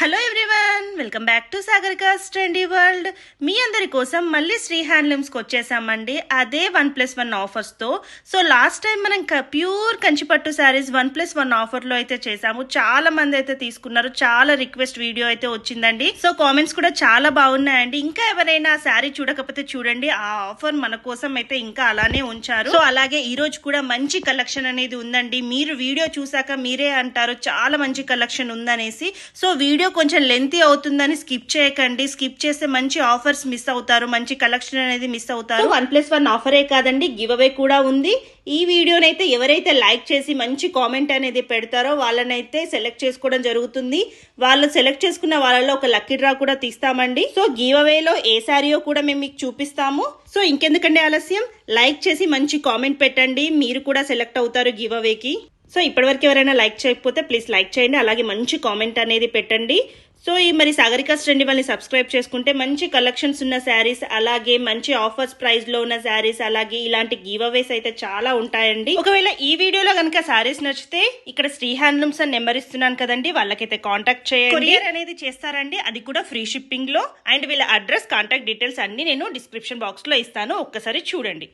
Hello everyone, welcome back to Sagarika's trendy world. మీ అందరి కోసం మళ్ళీ శ్రీ హ్యాండ్లూమ్స్కి వచ్చేసామండి. అదే 1+1 ఆఫర్స్తో. సో లాస్ట్ టైం మనం ప్యూర్ కంచిపట్టు శారీస్ 1+1 ఆఫర్లో అయితే చేసాము. చాలా మంది అయితే తీసుకున్నారు, చాలా రిక్వెస్ట్ వీడియో అయితే వచ్చిందండి. సో కామెంట్స్ కూడా చాలా బాగున్నాయండి. ఇంకా ఎవరైనా ఆ శారీ చూడకపోతే చూడండి, ఆ ఆఫర్ మన కోసం అయితే ఇంకా అలానే ఉంచారు. సో అలాగే ఈ రోజు కూడా మంచి కలెక్షన్ అనేది ఉందండి. మీరు వీడియో చూసాక మీరే అంటారు చాలా మంచి కలెక్షన్ ఉందనేసి. సో వీడియో కొంచెం లెంతీ అవుతుందని స్కిప్ చేయకండి. స్కిప్ చేస్తే మంచి ఆఫర్స్ మిస్ అవుతారు, మంచి కలెక్షన్ అనేది మిస్ అవుతారు. 1+1 ఆఫరే కాదండి, గివ్ అవే కూడా ఉంది. ఈ వీడియోనైతే ఎవరైతే లైక్ చేసి మంచి కామెంట్ అనేది పెడతారో వాళ్ళనైతే సెలెక్ట్ చేసుకోవడం జరుగుతుంది. వాళ్ళు సెలెక్ట్ చేసుకున్న వాళ్ళలో ఒక లక్కీ డ్రా కూడా తీస్తామండి. సో గివ్ అవేలో ఏ శారీయో కూడా మేము మీకు చూపిస్తాము. సో ఇంకెందుకండి ఆలస్యం, లైక్ చేసి మంచి కామెంట్ పెట్టండి, మీరు కూడా సెలెక్ట్ అవుతారు గివ్ అవేకి. సో ఇప్పటివరకు ఎవరైనా లైక్ చేయకపోతే ప్లీజ్ లైక్ చేయండి, అలాగే మంచి కామెంట్ అనేది పెట్టండి. సో ఈ మరి సాగరికాస్ ట్రెండీ వాళ్ళని సబ్స్క్రైబ్ చేసుకుంటే మంచి కలెక్షన్స్ ఉన్న శారీస్, అలాగే మంచి ఆఫర్స్ ప్రైస్ లో ఉన్న శారీస్, అలాగే ఇలాంటి గివ్ అవేస్ అయితే చాలా ఉంటాయండి. ఒకవేళ ఈ వీడియోలో కనుక శారీస్ నచ్చితే ఇక్కడ శ్రీ హ్యాండ్లూమ్స్ అని నెంబర్ ఇస్తున్నాను కదండి, వాళ్ళకైతే కాంటాక్ట్ చేయండి. కొరియర్ అనేది చేస్తారండి, అది కూడా ఫ్రీ షిప్పింగ్ లో. అండ్ వీళ్ళ అడ్రస్, కాంటాక్ట్ డీటెయిల్స్ అన్ని నేను డిస్క్రిప్షన్ బాక్స్ లో ఇస్తాను, ఒక్కసారి చూడండి.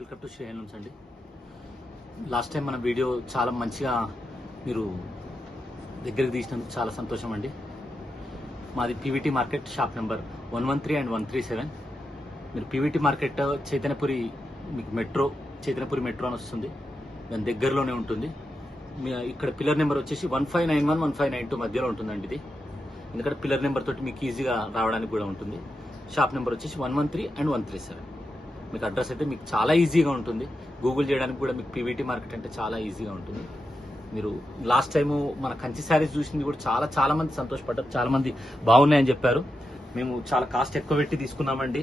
వెల్కమ్ టు శ్రీ హ్యాండ్లూమ్స్ అండి. లాస్ట్ టైం మన వీడియో చాలా మంచిగా మీరు దగ్గరికి తీసినందుకు చాలా సంతోషం అండి. మాది PVT market, shop number 113 and 137. మీరు పీవీటీ మార్కెట్ చైతన్యపురి, మీకు చైతన్యపురి మెట్రో అని వస్తుంది, దాని దగ్గరలోనే ఉంటుంది. ఇక్కడ పిల్లర్ నెంబర్ వచ్చేసి 1591, 1592 మధ్యలో ఉంటుందండి ఇది. ఎందుకంటే పిల్లర్ నెంబర్ తోటి మీకు ఈజీగా రావడానికి కూడా ఉంటుంది. షాప్ నెంబర్ వచ్చేసి 113 అండ్ 137. మీకు అడ్రస్ అయితే మీకు చాలా ఈజీగా ఉంటుంది, గూగుల్ చేయడానికి కూడా మీకు పీవీటీ మార్కెట్ అంటే చాలా ఈజీగా ఉంటుంది. మీరు లాస్ట్ టైము మన కంచి శారీస్ చూసింది కూడా చాలా మంది సంతోషపడ్డారు, చాలా మంది బాగున్నాయని చెప్పారు. మేము చాలా కాస్ట్ ఎక్కువ పెట్టి తీసుకున్నామండి,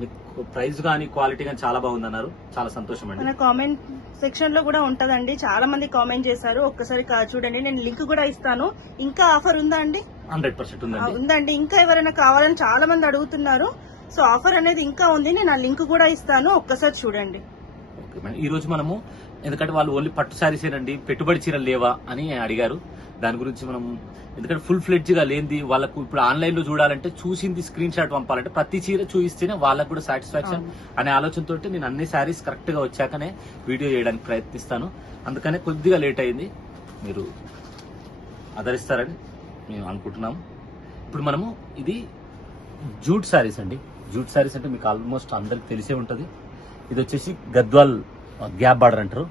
మీకు ప్రైస్ కానీ క్వాలిటీ కానీ చాలా బాగుందన్నారు, చాలా సంతోషం అండి. మన కామెంట్ సెక్షన్ లో కూడా ఉంటదండి, చాలా మంది కామెంట్ చేశారు, ఒక్కసారి చూడండి. నేను లింక్ కూడా ఇస్తాను. ఇంకా ఆఫర్ ఉందా అండి? 100% ఉందండి. ఇంకా ఎవరైనా కావాలని చాలా మంది అడుగుతున్నారు. సో ఆఫర్ అనేది ఇంకా ఉంది, నేను ఆ లింక్ కూడా ఇస్తాను, ఒక్కసారి చూడండి. ఈ రోజు మనము, ఎందుకంటే వాళ్ళు ఓన్లీ పట్టు శారీసేనండి, పెట్టుబడి చీరలు లేవా అని అడిగారు. దాని గురించి మనం, ఎందుకంటే ఫుల్ ఫ్లెడ్జ్ గా లేనిది వాళ్ళకు ఇప్పుడు ఆన్లైన్ లో చూడాలంటే చూసింది స్క్రీన్ షాట్ పంపాలంటే ప్రతి చీర చూపిస్తేనే వాళ్ళకు కూడా సాటిస్ఫాక్షన్ అనే ఆలోచనతో నేను అన్ని శారీస్ కరెక్ట్ గా వచ్చాకనే వీడియో చేయడానికి ప్రయత్నిస్తాను. అందుకనే కొద్దిగా లేట్ అయింది, మీరు ఆదరిస్తారని మేము అనుకుంటున్నాము. ఇప్పుడు మనము ఇది జూట్ శారీస్ అండి. జూట్ శారీస్ అంటే మీకు ఆల్మోస్ట్ అందరికి తెలిసే ఉంటుంది. ఇది వచ్చేసి గద్వాల్ గ్యాప్ బార్డర్ అంటారు.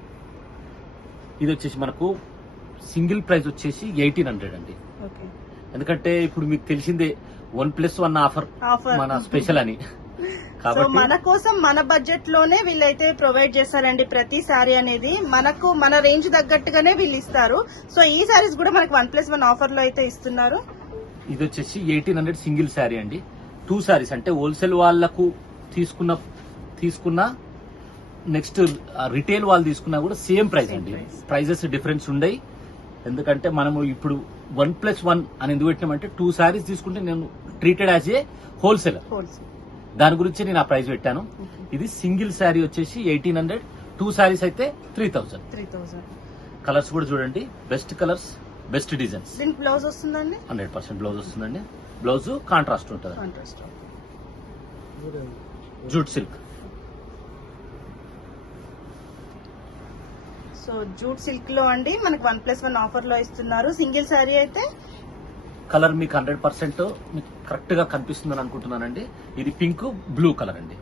ఇది వచ్చేసి మనకు సింగిల్ ప్రైస్ వచ్చేసి 1800 అండి. ఎందుకంటే ఇప్పుడు మీకు తెలిసిందే 1+1 ఆఫర్ మన స్పెషల్ అని. కాబట్టి మన కోసం మన బడ్జెట్ లోనే వీళ్ళైతే ప్రొవైడ్ చేస్తారండి. ప్రతి శారీ అనేది మనకు మన రేంజ్ తగ్గట్టుగానే వీళ్ళు ఇస్తారు. సో ఈ శారీస్ కూడా మనకి 1+1 ఆఫర్ లో అయితే ఇస్తున్నారు. ఇది వచ్చేసి 1800 సింగిల్ శారీ అండి. 2 శారీస్ అంటే హోల్సేల్ వాళ్ళకు తీసుకున్న నెక్స్ట్ రిటైల్ వాళ్ళు తీసుకున్నా కూడా సేమ్ ప్రైస్ అండి. ప్రైజెస్ డిఫరెన్స్ ఉండయి. ఎందుకంటే మనము ఇప్పుడు 1+1 అని ఎందుకు పెట్టినామంటే 2 శారీస్ తీసుకుంటే నేను ట్రీటెడ్ యాజ్ ఏ హోల్సేలర్, దాని గురించి నేను ఆ ప్రైస్ పెట్టాను. ఇది సింగిల్ శారీ వచ్చేసి 1800, 2 శారీస్ అయితే 3000. కలర్స్ కూడా చూడండి, best colours, best designs. Blouse వస్తుందండి, 100% బ్లౌజ్ వస్తుందండి. బ్లౌజ్ కాంట్రాస్ట్ ఉంటుంది, jute silk. So jute silk లో అండి మనకి 1+1 ఆఫర్ లో ఇస్తున్నారు. సింగిల్ శారీ అయితే కలర్ మీకు 100% మీకు కరెక్ట్ గా కనిపిస్తుందని అనుకుంటున్నానండి. ఇది పింక్ బ్లూ కలర్ అండి,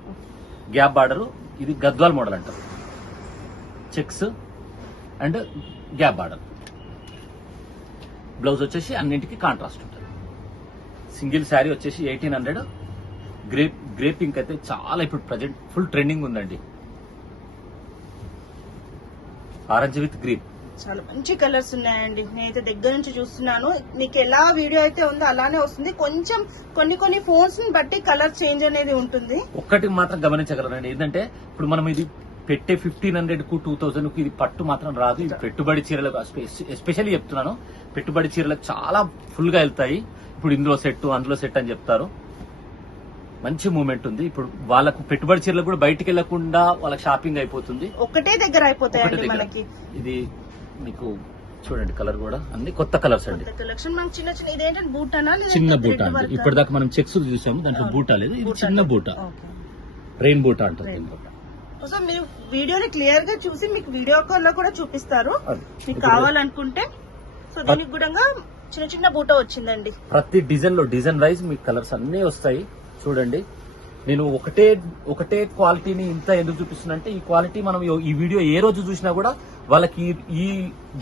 గ్యాప్ బార్డర్. ఇది గద్వాల్ మోడల్ అంటారు, checks and gap border. Blouse వచ్చేసి అన్నింటికి కాంట్రాస్ట్ ఉంటుంది. సింగిల్ శారీ వచ్చేసి 1800. గ్రే పింక్ అయితే చాలా ఇప్పుడు ప్రజెంట్ ఫుల్ ట్రెండింగ్ ఉందండి. ఆరెంజ్ విత్ గ్రీన్, చాలా మంచి కలర్స్ ఉన్నాయండి. నేనైతే దగ్గర నుంచి చూస్తున్నాను, మీకు ఎలా వీడియో అయితే ఉందో అలానే వస్తుంది. కొంచెం కొన్ని ఫోన్స్ ని బట్టి కలర్ చేంజ్ అనేది ఉంటుంది. ఒక్కటి మాత్రం గమనించగలరండి, ఏంటంటే ఇప్పుడు మనం ఇది పెట్టే 1500 కు 2000 కు ఇది పట్టు మాత్రం రాదు. ఇది పెట్టుబడి చీరలకు ఎస్పెషల్లీ చెప్తున్నాను, పెట్టుబడి చీరలకు చాలా ఫుల్ గా వెళ్తాయి. ఇప్పుడు ఇందులో సెట్ అందులో సెట్ అని చెప్తారు, మంచి మూమెంట్ ఉంది. ఇప్పుడు వాళ్ళకు పెట్టుబడి చీరలు కూడా బయటికి వెళ్లకుండా వాళ్ళకి షాపింగ్ అయిపోతుంది, ఒకటే దగ్గర అయిపోతాయి మనకి. ఇది మీకు చూడండి కలర్ కూడా అన్ని కొత్త కలర్స్ అండి. కలెక్షన్ మనకి చిన్న చిన్న ఇదేంటంటే బూటానా చిన్న బూటా అండి. ఇప్పటిదాకా మనం చెక్స్ చూసాము, దాంట్లో బూటా లేదు, ఇది చిన్న బూటా, రెయిన్ బూటా అంటారు. సో మీరు వీడియోని క్లియర్ గా చూసి మీకు వీడియో కాల్ లో కూడా చూపిస్తారు మీకు కావాలనుకుంటే. సో దీనికి కూడా చిన్న చిన్న బూటా వచ్చిందండి. ప్రతి డిజైన్ వైజ్ మీకు కలర్స్ అన్ని వస్తాయి. చూడండి, నేను ఒకటే క్వాలిటీని ఇంత ఎందుకు చూపిస్తున్నా అంటే, ఈ క్వాలిటీ మనం ఈ వీడియో ఏ రోజు చూసినా కూడా వాళ్ళకి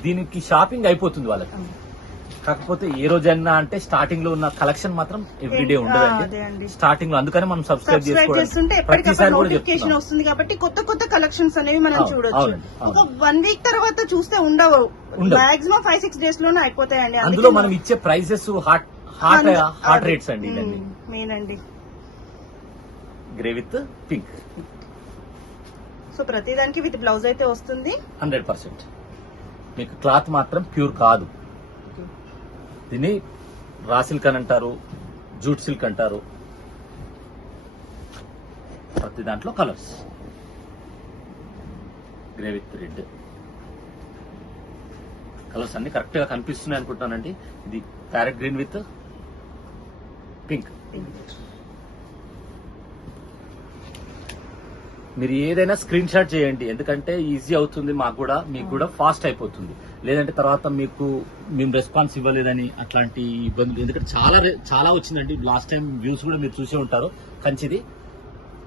దీనికి షాపింగ్ అయిపోతుంది వాళ్ళకి. కాకపోతే ఏ రోజైనా అంటే స్టార్టింగ్ లో ఉన్న కలెక్షన్ మాత్రం ఎవ్రీడే ఉండదండి స్టార్టింగ్ లో. అందుకని మనం సబ్స్క్రైబ్ చేస్తుంటే నోటిఫికేషన్ వస్తుంది కాబట్టి కొత్త కలెక్షన్స్ అనేవి మనం చూడొచ్చు. ఒక 1 వీక్ తర్వాత చూస్తే ఉండవు, మాక్సిమం 5-6 డేస్ లోనే అయిపోతాయండి. అందులో మనం ఇచ్చే ప్రైసెస్ హాట్ రేట్స్ అండి. ఇవన్నీ మెయిన్ అండి. Grey with pink. సో ప్రతి దానికి విత్ బ్లౌజ్ అయితే వస్తుంది 100%. మీకు క్లాత్ మాత్రం ప్యూర్ కాదు. దీన్ని రా సిల్క్ అని అంటారు, జూట్ సిల్క్ అంటారు. ప్రతి దాంట్లో colours. Grey with red colours అన్ని కరెక్ట్ గా కనిపిస్తున్నాయి అనుకుంటానండి. ఇది ప్యారెట్ గ్రీన్ విత్ పింక్. మీరు ఏదైనా స్క్రీన్ షాట్ చేయండి, ఎందుకంటే ఈజీ అవుతుంది మాకు కూడా, మీకు కూడా ఫాస్ట్ అయిపోతుంది. లేదంటే తర్వాత మేము రెస్పాన్స్ ఇవ్వలేదని అట్లాంటి ఇబ్బందులు, ఎందుకంటే చాలా వచ్చిందండి. లాస్ట్ టైం వ్యూస్ కూడా మీరు చూసే ఉంటారు. కంచిది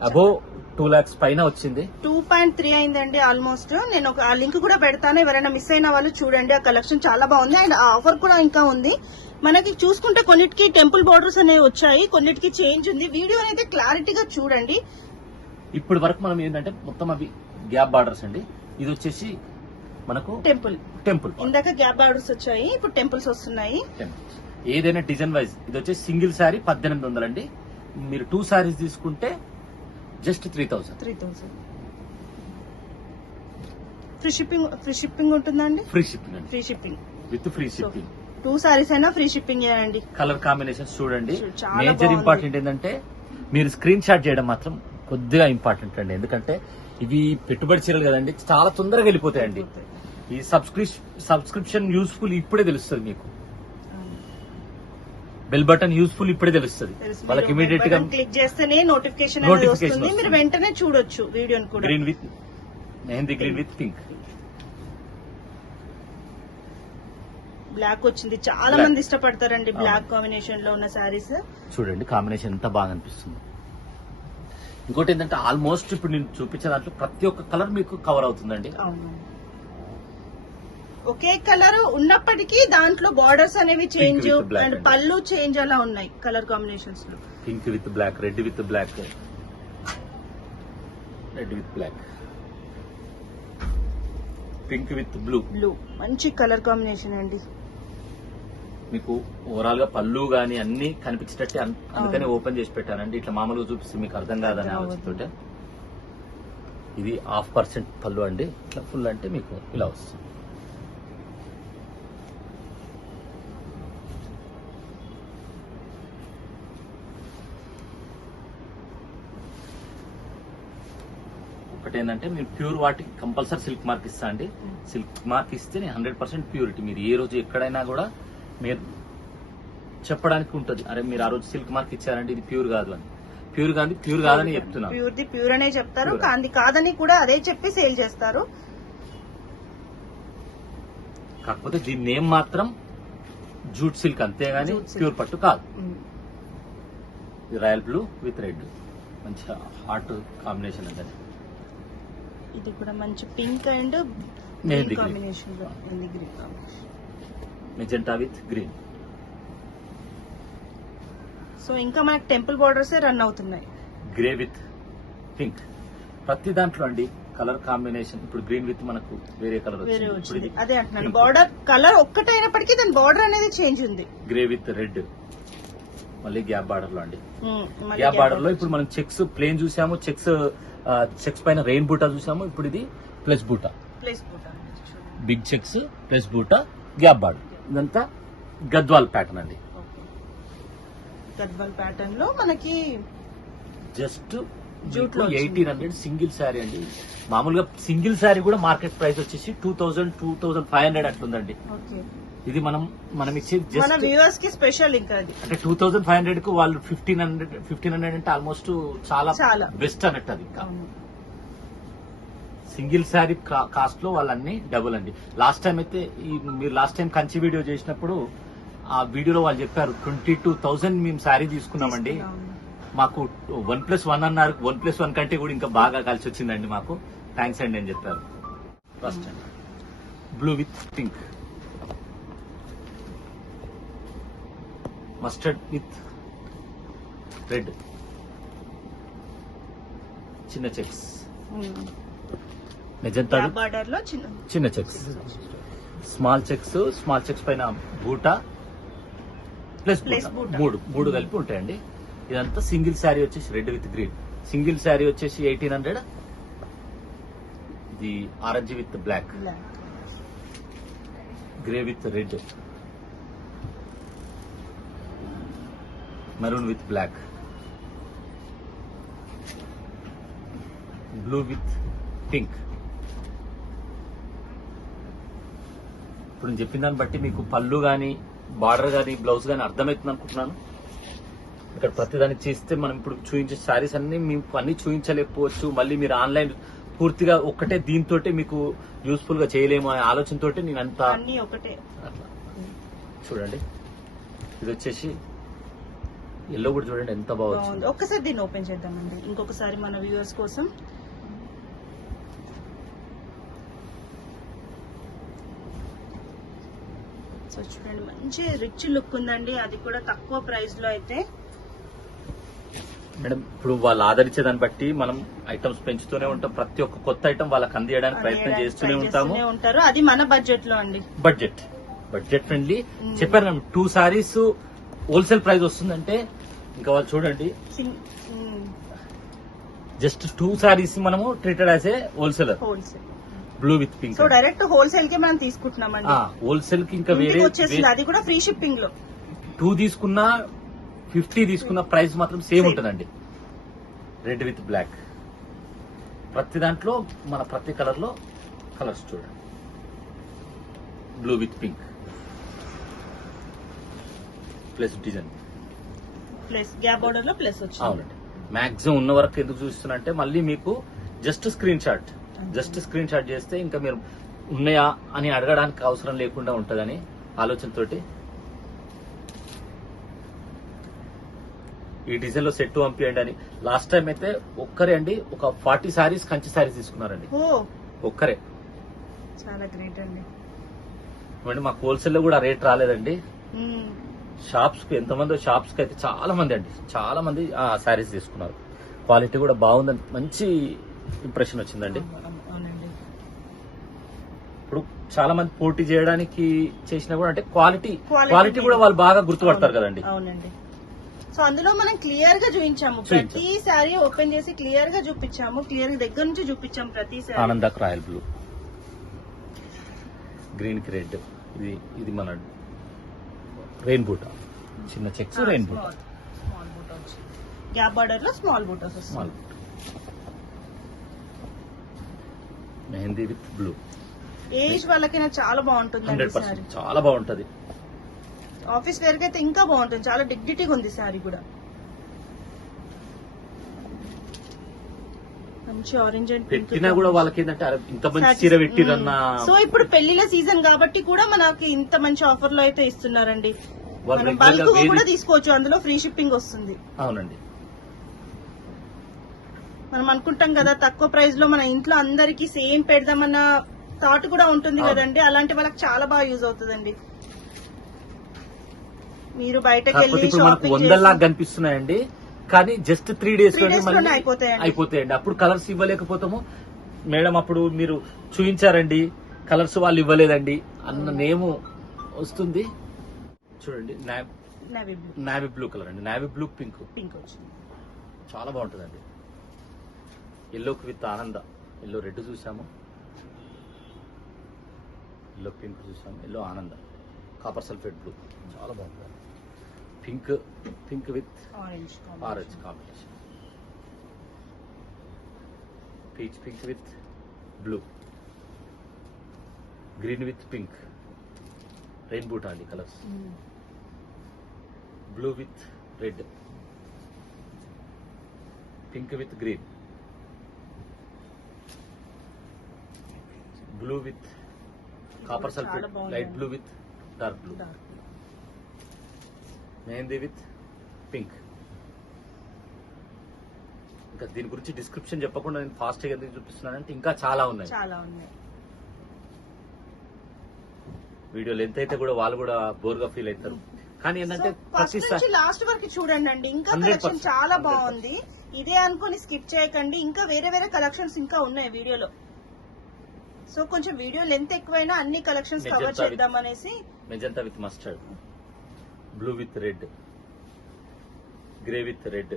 అబోవ్ 2 lakhs పైన వచ్చింది. 2.3 అయిందండి ఆల్మోస్ట్. నేను ఒక లింక్ కూడా పెడతాను, ఎవరైనా మిస్ అయిన వాళ్ళు చూడండి. ఆ కలెక్షన్ చాలా బాగుంది అండ్ ఆఫర్ కూడా ఇంకా ఉంది. మనకి చూసుకుంటే కొన్నిటికి టెంపుల్ బార్డర్స్ అనేవి వచ్చాయి, కొన్నిటికి చేంజ్ ఉంది. వీడియో అయితే క్లారిటీగా చూడండి. ఇప్పటి వరకు మనం ఏంటంటే మొత్తం అవి గ్యాప్ బార్డర్స్ అండి. ఇది వచ్చేసి మనకు టెంపుల్. ఇందాక గ్యాప్ బార్డర్స్ వచ్చాయి, ఇప్పుడు టెంపుల్స్ వస్తున్నాయి. ఏదైనా డిజైన్ వైజ్. ఇది వచ్చేసి సింగిల్ శారీ 1800 అండి. మీరు 2 sarees తీసుకుంటే జస్ట్ 3000. ఫ్రీ షిప్పింగ్ ఉంటుందండి. ఫ్రీ షిప్పింగ్ అండి. Free shipping with free shipping. 2 sarees అయినా ఫ్రీ షిప్పింగ్ చేయండి. కలర్ కాంబినేషన్స్ చూడండి. మేజర్ ఇంపార్టెంట్ ఏంటంటే మీరు స్క్రీన్ షాట్ చేయడం మాత్రం కొద్దిగా ఇంపార్టెంట్ అండి. ఎందుకంటే ఇవి పెట్టుబడి చీరలు కదండి, చాలా తొందరగా వెళ్ళిపోతాయండి. ఈ సబ్స్క్రిప్షన్ యూస్ఫుల్ ఇప్పుడే తెలుస్తుంది మీకు. బెల్ బటన్ యూస్ఫుల్ ఇప్పుడే తెలుస్తుంది వాళ్ళకి. ఇమీడియట్ గా క్లిక్ చేస్తేనే నోటిఫికేషన్ వస్తుంది, మీరు వెంటనే చూడొచ్చు వీడియోని కూడా. Green with mehndi green with pink. Black వచ్చింది, చాలా మంది ఇష్టపడతారండి బ్లాక్ కాంబినేషన్ లో ఉన్న సారీస్. చూడండి కాంబినేషన్ ఎంత బాగా అనిపిస్తుంది. ఇంకోటి ఏంటంటే ఆల్మోస్ట్ ఇప్పుడు నేను చూపించే దాంట్లో ప్రతి ఒక్క కలర్ మీకు కవర్ అవుతుందండి. ఒకే కలర్ ఉన్నప్పటికీ దాంట్లో బార్డర్స్ అనేవి చేంజ్ అండ్ పళ్ళు చేంజ్ అలా ఉన్నాయి కలర్ కాంబినేషన్స్ లో. Pink with black, red with black, red with black, pink with blue. మంచి కలర్ కాంబినేషన్ అండి. మీకు ఓవరాల్ గా పళ్ళు గానీ అన్ని కనిపించేటట్టు అందుకనే ఓపెన్ చేసి పెట్టానండి. ఇట్లా మామూలుగా చూపిస్తే మీకు అర్థం కాదని ఆలోచిస్తుంటే. ఇది 1/2% పళ్ళు అండి. ఇట్లా ఫుల్ అంటే మీకు ఇలా వస్తుంది. ఒకటేంటంటే మీరు ప్యూర్ వాటికి కంపల్సరీ సిల్క్ మార్క్ ఇస్తా అండి. సిల్క్ మార్క్ ఇస్తే 100% ప్యూరిటీ. మీరు ఏ రోజు ఎక్కడైనా కూడా మీరు చెప్పడానికి ఉంటుంది, అరే మీరు ఆ రోజు సిల్క్ మార్క్ ఇచ్చారంటే ఇది ప్యూర్ కాదు అని. ప్యూర్ కాదని చెప్తున్నాను. ప్యూర్ అనే చెప్తారు, కాదని కూడా అదే చెప్పి సేల్ చేస్తారు. కాకపోతే దీని నేమ్ మాత్రం జూట్ సిల్క్ అంతేగాని ప్యూర్ పట్టు కాదు. రాయల్ బ్లూ విత్ రెడ్ మంచి హాట్ కాంబినేషన్ అంటే. ఇది కూడా మంచి పింక్ అండ్ మెహందీ కాంబినేషన్ లో మెజెంటా విత్ గ్రీన్. సో ఇంకా మనకి టెంపుల్ బార్డర్స్ రన్ అవుతున్నాయి. Grey with pink. ప్రతి దాంట్లో అండి కలర్ కాంబినేషన్. ఇప్పుడు గ్రీన్ విత్ మనకు వేరే కలర్ వచ్చింది. అదే అంటున్నాను, బార్డర్ కలర్ ఒక్కటైనప్పటికీ దాని బార్డర్ అనేది చేంజ్ ఉంది. Grey with red. మళ్ళీ గ్యాప్ బార్డర్ లో అండి. గ్యాప్ బార్డర్ లో ఇప్పుడు మనం చెక్స్ ప్లేన్ చూసాము, చెక్స్ పైన రెయిన్ బూటా చూసాము. ఇప్పుడు ఇది ప్లస్ బూటా, బిగ్ చెక్స్ ప్లస్ బూటా, గ్యాప్ బార్డర్. ఇదంతా గద్వాల్ ప్యాటర్న్ అండి. గద్వాల్ ప్యాటర్న్ లో మనకి జస్ట్ జూట్ లో 1800 సింగిల్ శారీ అండి. మామూలుగా సింగిల్ శారీ కూడా మార్కెట్ ప్రైస్ వచ్చేసి 2500 అట్లుందండి. ఇది మనం ఇచ్చేది మన జస్ట్ వ్యూవర్స్ కి స్పెషల్ ఇంకా అది అంటే 2500 కు వాళ్ళు 1500 అంటే ఆల్మోస్ట్ చాలా చాలా. బెస్ట్ అన్నట్టు అది. ఇంకా సింగిల్ శారీ కాస్ట్ లో వాళ్ళన్ని డబుల్ అండి. లాస్ట్ టైం అయితే మీరు లాస్ట్ టైం కంచి వీడియో చేసినప్పుడు ఆ వీడియోలో వాళ్ళు చెప్పారు 22,000 మేము శారీ తీసుకున్నామండి, మాకు 1+1 అన్నారు. 1+1 కంటే కూడా ఇంకా బాగా కలిసి వచ్చిందండి మాకు, థ్యాంక్స్ అండి అని చెప్పారు. ఫస్ట్ అండి blue with pink, mustard with red, చిన్న చెక్స్, మెజంతా బార్డర్ లో చిన్న చెక్స్, స్మాల్ చెక్స్ పైన బూటా ప్లస్ మూడు కలిపి ఉంటాయండి. ఇదంతా సింగిల్ శారీ వచ్చేసి red with green, single sari వచ్చేసి 1800. ఇది orange with black, grey with red, maroon with black, blue with pink. ఇప్పుడు నేను చెప్పిన దాన్ని బట్టి మీకు పళ్ళు గానీ బార్డర్ గానీ బ్లౌజ్ గానీ అర్థమవుతుంది అనుకుంటున్నాను. ఇక్కడ ప్రతిదాన్ని చేస్తే మనం ఇప్పుడు చూపించే శారీస్ అన్ని మీకు అన్ని చూపించలేకపోవచ్చు. మళ్ళీ మీరు ఆన్లైన్ పూర్తిగా ఒక్కటే దీంతో మీకు యూస్ఫుల్ గా చేయలేము అనే ఆలోచనతో నేను అంతా ఒకటే. అట్లా చూడండి, ఇది వచ్చేసి ఎల్లో కూడా చూడండి ఎంత బాగుంది. ఒక్కసారి దీన్ని ఓపెన్ చేద్దామండి ఇంకొకసారి మన వ్యూవర్స్ కోసం. సో చూడండి మంచి రిచ్ లుక్ ఉందండి, అది కూడా తక్కువ ప్రైస్ లో అయితే. మేడం ఇప్పుడు వాళ్ళు ఆదరించే దాన్ని బట్టి మనం ఐటమ్స్ పెంచుతూనే ఉంటాం, ప్రతి ఒక్క కొత్త ఐటమ్ వాళ్ళకి అందియడానికి ప్రయత్నం చేస్తూనే ఉంటారు. అది మన బడ్జెట్ లో అండి, బడ్జెట్ ఫ్రెండ్లీ. చెప్పారు మేడం 2 సారీస్ హోల్సేల్ ప్రైస్ వస్తుందంటే ఇంకా వాళ్ళు చూడండి జస్ట్ 2 సారీస్ మనము treated as a wholesaler. Blue with pink, so direct wholesale కి మనం తీసుకుంటున్నామండి. హోల్సేల్ కి ఇంకా వేరే వచ్చేసింది, అది కూడా ఫ్రీ షిప్పింగ్ లో. 2 తీసుకున్నా 50 తీసుకున్న ప్రైస్ మాత్రం సేమ్ ఉంటుందండి. రెడ్ విత్ బ్లాక్, ప్రతి దాంట్లో మన ప్రతి కలర్ లో కలర్స్ చూడండి. Blue with pink plus design plus gap border లో ప్లస్ వచ్చింది. అవునండి, మాక్సిమం ఉన్న వరకు ఎందుకు చూస్తున్నంటే మళ్ళీ మీకు జస్ట్ స్క్రీన్ షాట్ చేస్తే ఇంకా మీరు ఉన్నాయా అని అడగడానికి అవసరం లేకుండా ఉంటుందని ఆలోచనతోటి ఈ డిజైన్ లో సెట్ పంపియండి అని. లాస్ట్ టైం అయితే ఒక్కరే అండి ఒక 40 సారీస్ కంచి సారీస్ తీసుకున్నారండి, ఒక్కరే. చాలా గ్రేట్ అండి. మాకు హోల్సేల్ లో కూడా రేట్ రాలేదండి. షాప్స్ కి ఎంతమంది షాప్స్ కి అయితే చాలా మంది ఆ సారీస్ తీసుకున్నారు. క్వాలిటీ కూడా బాగుందని మంచి ఇంప్రెషన్ వచ్చిందండి. ఇప్పుడు చాలా మంది పోటీ చేయడానికి చేసినా కూడా అంటే క్వాలిటీ కూడా వాళ్ళు బాగా గుర్తుపడతారు కదండి. అవునండి. సో అందులో మనం క్లియర్ గా చూపించాము, ప్రతి సారీ ఓపెన్ చేసి క్లియర్ గా చూపించాము, క్లియర్ దగ్గర నుంచి చూపించాము ప్రతి సారీ. ఆనందక్ రాయల్ బ్లూ, గ్రీన్ కి రెడ్, ఇది మన రెయిన్ బూటా, చిన్న చెక్స్ రెయిన్ బూటా, స్మాల్ బూటా గ్యాప్ బార్డర్ లో స్మాల్ బూటాస్ వస్తుంది. మెహందీ విత్ బ్లూ, ఏజ్ వాళ్ళకైనా చాలా బాగుంటుంది. 100% చాలా బాగుంటది. ఆఫీస్ వేర్ కి అయితే ఇంకా బాగుంటుంది, చాలా డిగ్నిటీగా ఉంది సారీ కూడా. మంచి ఆరెంజ్ అండ్ పెట్టినా కూడా వాళ్ళకి ఏంటంటే ఇంత మంచి చీర పెట్టిరన్న. సో ఇప్పుడు పెళ్లిల సీజన్ కాబట్టి కూడా మనకి ఇంత మంచి ఆఫర్ లో అయితే ఇస్తున్నారండి. మనం బల్క్ కూడా తీసుకోవచ్చు, అందులో ఫ్రీ షిప్పింగ్ వస్తుంది. అవునండి, మనం అనుకుంటాం కదా తక్కువ ప్రైస్ లో మన ఇంట్లో అందరికి సేమ్ పెడదామన్న థాట్ కూడా ఉంటుంది కదండి, అలాంటి వాళ్ళకి చాలా బాగా యూజ్ అవుతుందండి. మీరు బయటకు వెళ్ళి షాపింగ్ 100 లాగా కనిపిస్తున్నాయండి, కానీ జస్ట్ 3 days లోనే అయిపోతాయండి. అప్పుడు కలర్స్ ఇవ్వలేకపోతాము మేడం, అప్పుడు మీరు చూపించారండి కలర్స్ వాళ్ళు ఇవ్వలేదండి అన్న నేము వస్తుంది. చూడండి నావీ బ్లూ కలర్ అండి, నావీ బ్లూ పింక్ వచ్చింది, చాలా బాగుంటుందండి. ఎల్లోకి విత్ ఆనంద, ఎల్లో రెడ్ చూసాము, ఎల్లో పింక్ చూసాము, ఎల్లో ఆనంద, కాపర్ సల్ఫేట్ బ్లూ చాలా బాగుంటుంది. Pink with orange combination, peach pink with blue, green with pink, rainbow అండి colours, blue with red, pink with green, blue with copper sulphate, light blue with dark blue, mehndi with pink. ఇంకా దీని గురించి description చెప్పకుండా నేను fast గా ఎందుకు చూపిస్తున్నానంటే ఇంకా చాలా ఉన్నాయి. వీడియో లెంత్ అయితే కూడా వాళ్ళు కూడా బోర్ గా ఫీల్ అవుతారు. కానీ ఏంటంటే ఫస్ట్ లాస్ట్ వరకు చూడండి అండి, ఇంకా కలెక్షన్ చాలా బాగుంది. ఇదే అనుకొని స్కిప్ చేయకండి, ఇంకా వేరే వేరే కలెక్షన్స్ ఇంకా ఉన్నాయి వీడియోలో. సో కొంచెం వీడియో లెంత్ ఎక్కువైనా అన్ని కలెక్షన్స్ కవర్ చేద్దాం అనేసి. Magenta with mustard, blue with red, grey with red.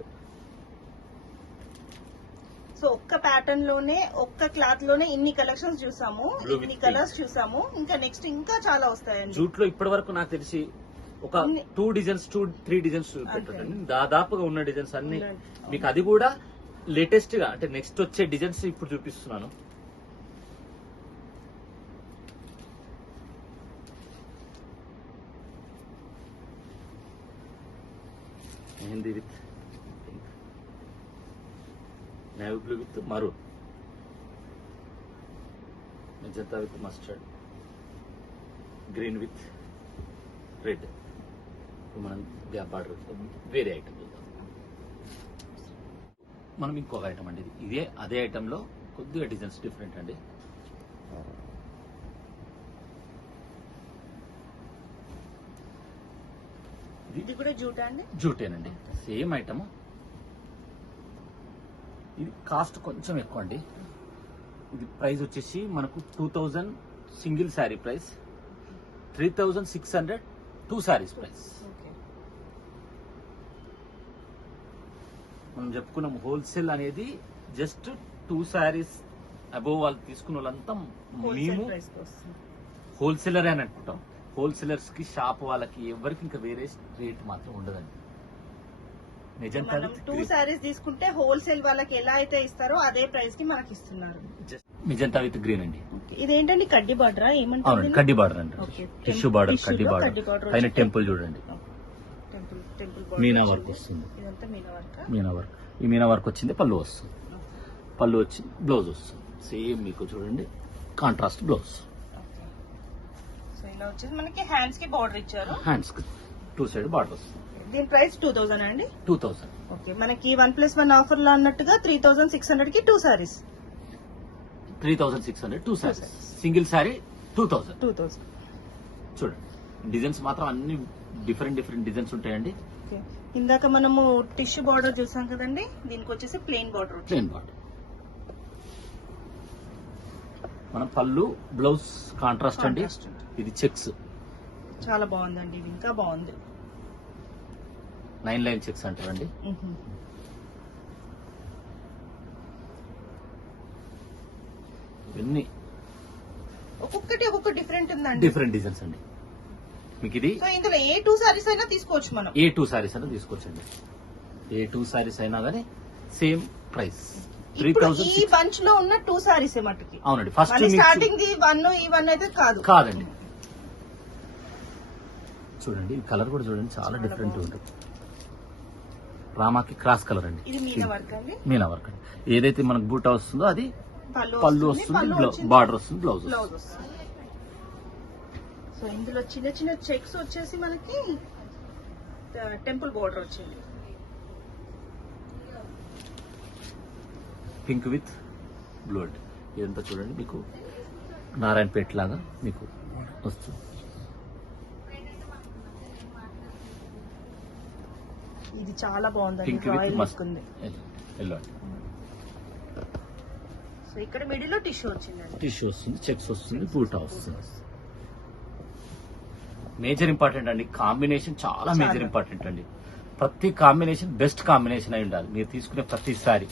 So ఒక్క ప్యాటర్న్ లోనే ఒక్క క్లాత్ లోనే ఇన్ని కలెక్షన్స్ చూసాము, ఇన్ని కలర్స్ చూసాము. ఇంకా నెక్స్ట్ ఇంకా చాలా వస్తాయండి. జూట్ లో ఇప్పటి వరకు నాకు తెలిసి ఒక 2 డిజైన్స్ 3 డిజైన్స్ పెట్టండి. దాదాపుగా ఉన్న డిజైన్స్ అన్ని మీకు, అది కూడా లేటెస్ట్ గా అంటే నెక్స్ట్ వచ్చే డిజైన్స్ ఇప్పుడు చూపిస్తున్నాను. Mehndi with pink, navy blue with maroon, magenta with mustard, green with red. మనం గ్యాప్ బార్డర్ వేరే ఐటమ్ చూద్దాం. మనం ఇంకొక ఐటమ్ అండి, ఇదే అదే ఐటమ్ లో కొద్దిగా డిజైన్స్ డిఫరెంట్ అండి. ఇది కూడా జూట్ అండి, జూటేనండి, సేమ్ ఐటమ్. ఇది కాస్ట్ కొంచెం ఎక్కువ అండి. ఇది ప్రైస్ వచ్చేసి మనకు 2000 single sari price, 3600 2 saris price. మనం చెప్పుకున్నాం హోల్సేల్ అనేది జస్ట్ 2 శారీస్ అబోవ్ వాళ్ళు తీసుకున్న వాళ్ళంతా మేము హోల్సేలర్ అని అనుకుంటాం. హోల్సేలర్స్ కి షాప్ వాళ్ళకి ఎవరికి ఇంకా వేరే రేట్ మాత్రం ఉండదండి. మనం 2 శారీస్ తీసుకుంటే హోల్సేల్ వాళ్ళకి ఎలా అయితే ఇస్తారో అదే ప్రైస్ కి మనకి ఇస్తున్నారు. మెజంతా విత్ గ్రీన్ అండి. ఇదేంటండి కడ్డీ బార్డరా ఏమంటారు? అవునండి, కడ్డీ బార్డర్ అండి. టిష్యూ బార్డర్, కడ్డీ బార్డర్, పైన టెంపుల్ చూడండి, మీనా వర్క్ వస్తుంది. మీనా వర్క్, ఈ మీనా వర్క్ వచ్చింది పళ్ళు వస్తుంది, పళ్ళు వచ్చి బ్లౌజ్ వస్తుంది. సేమ్ మీకు చూడండి కాంట్రాస్ట్ బ్లౌజ్. సో ఇలా వచ్చేసి మనకి హ్యాండ్స్ కి బార్డర్ ఇచ్చారు, హ్యాండ్స్ కి 2 సైడ్ బార్డర్ వస్తుంది. దీని ప్రైస్ 2000 అండి. 2000. ఓకే, మనకి 1+1 ఆఫర్ లో అన్నట్టుగా 3600 కి 2 సారీస్. 3600 2 saris, single sorry 2000. చూడండి డిజైన్స్ మాత్రం అన్ని డిఫరెంట్ డిజైన్స్ ఉంటాయండి. ఇందాక మనము టిష్యూ బార్డర్ చూసాం కదండి, దీనికి వచ్చేసి ప్లెయిన్ బార్డర్. Plain border. మనం పళ్ళు బ్లౌజ్ కాంట్రాస్ట్ అండి. ఇది చెక్స్, చాలా బాగుందండి, ఇది ఇంకా బాగుంది. 9 లైన్ చెక్స్ అంటారండి. ఇవన్నీ ఒక్కొక్కటి ఒక్కొక్క డిఫరెంట్ ఉందండి, డిఫరెంట్ డిజైన్స్ అండి. మీకు ఇది సో ఇందులో ఏ 2 సారీస్ అయినా తీసుకోవచ్చు మనం. ఏ 2 సారీస్ అయినా తీసుకోవచ్చండి. ఏ 2 సారీస్ అయినా కానీ సేమ్ ప్రైస్ 3000. ఈ బంచ్ లో ఉన్న 2 సారీస్ మట్టుకి. అవునండి, ఫస్ట్ స్టార్టింగ్ ది 1 అయితే కాదండి. చూడండి ఈ కలర్ కూడా చూడండి, చాలా డిఫరెంట్ ఉంటుంది. రామాకి క్రాస్ కలర్ అండి. ఇది మీనా వర్క్ అండి. మీనా వర్క్ అండి. ఏదైతే మనకు బూటా వస్తుందో అది పళ్ళు వస్తుంది, బార్డర్ వస్తుంది, బ్లౌజ్ వస్తుంది. సో ఇందులో చిన్న చిన్న చెక్స్ వచ్చేసి మనకి టెంపుల్ బోర్డర్ వచ్చింది. Pink with blue. ఇదంతా చూడండి మీకు నారాయణపేట లాగా మీకు వస్తుంది. ఇది చాలా బాగుంది, pink with Musk yellow. So ఇక్కడ మిడిల్ లో టిష్యూ వచ్చిందండి, టిష్యూ వస్తుంది, చెక్స్ వస్తుంది, బూటా వస్తుంది. మేజర్ ఇంపార్టెంట్ అండి, కాంబినేషన్ చాలా మేజర్ ఇంపార్టెంట్ అండి. ప్రతి కాంబినేషన్ బెస్ట్ కాంబినేషన్ అయి ఉండాలి మీరు తీసుకునే ప్రతిసారి.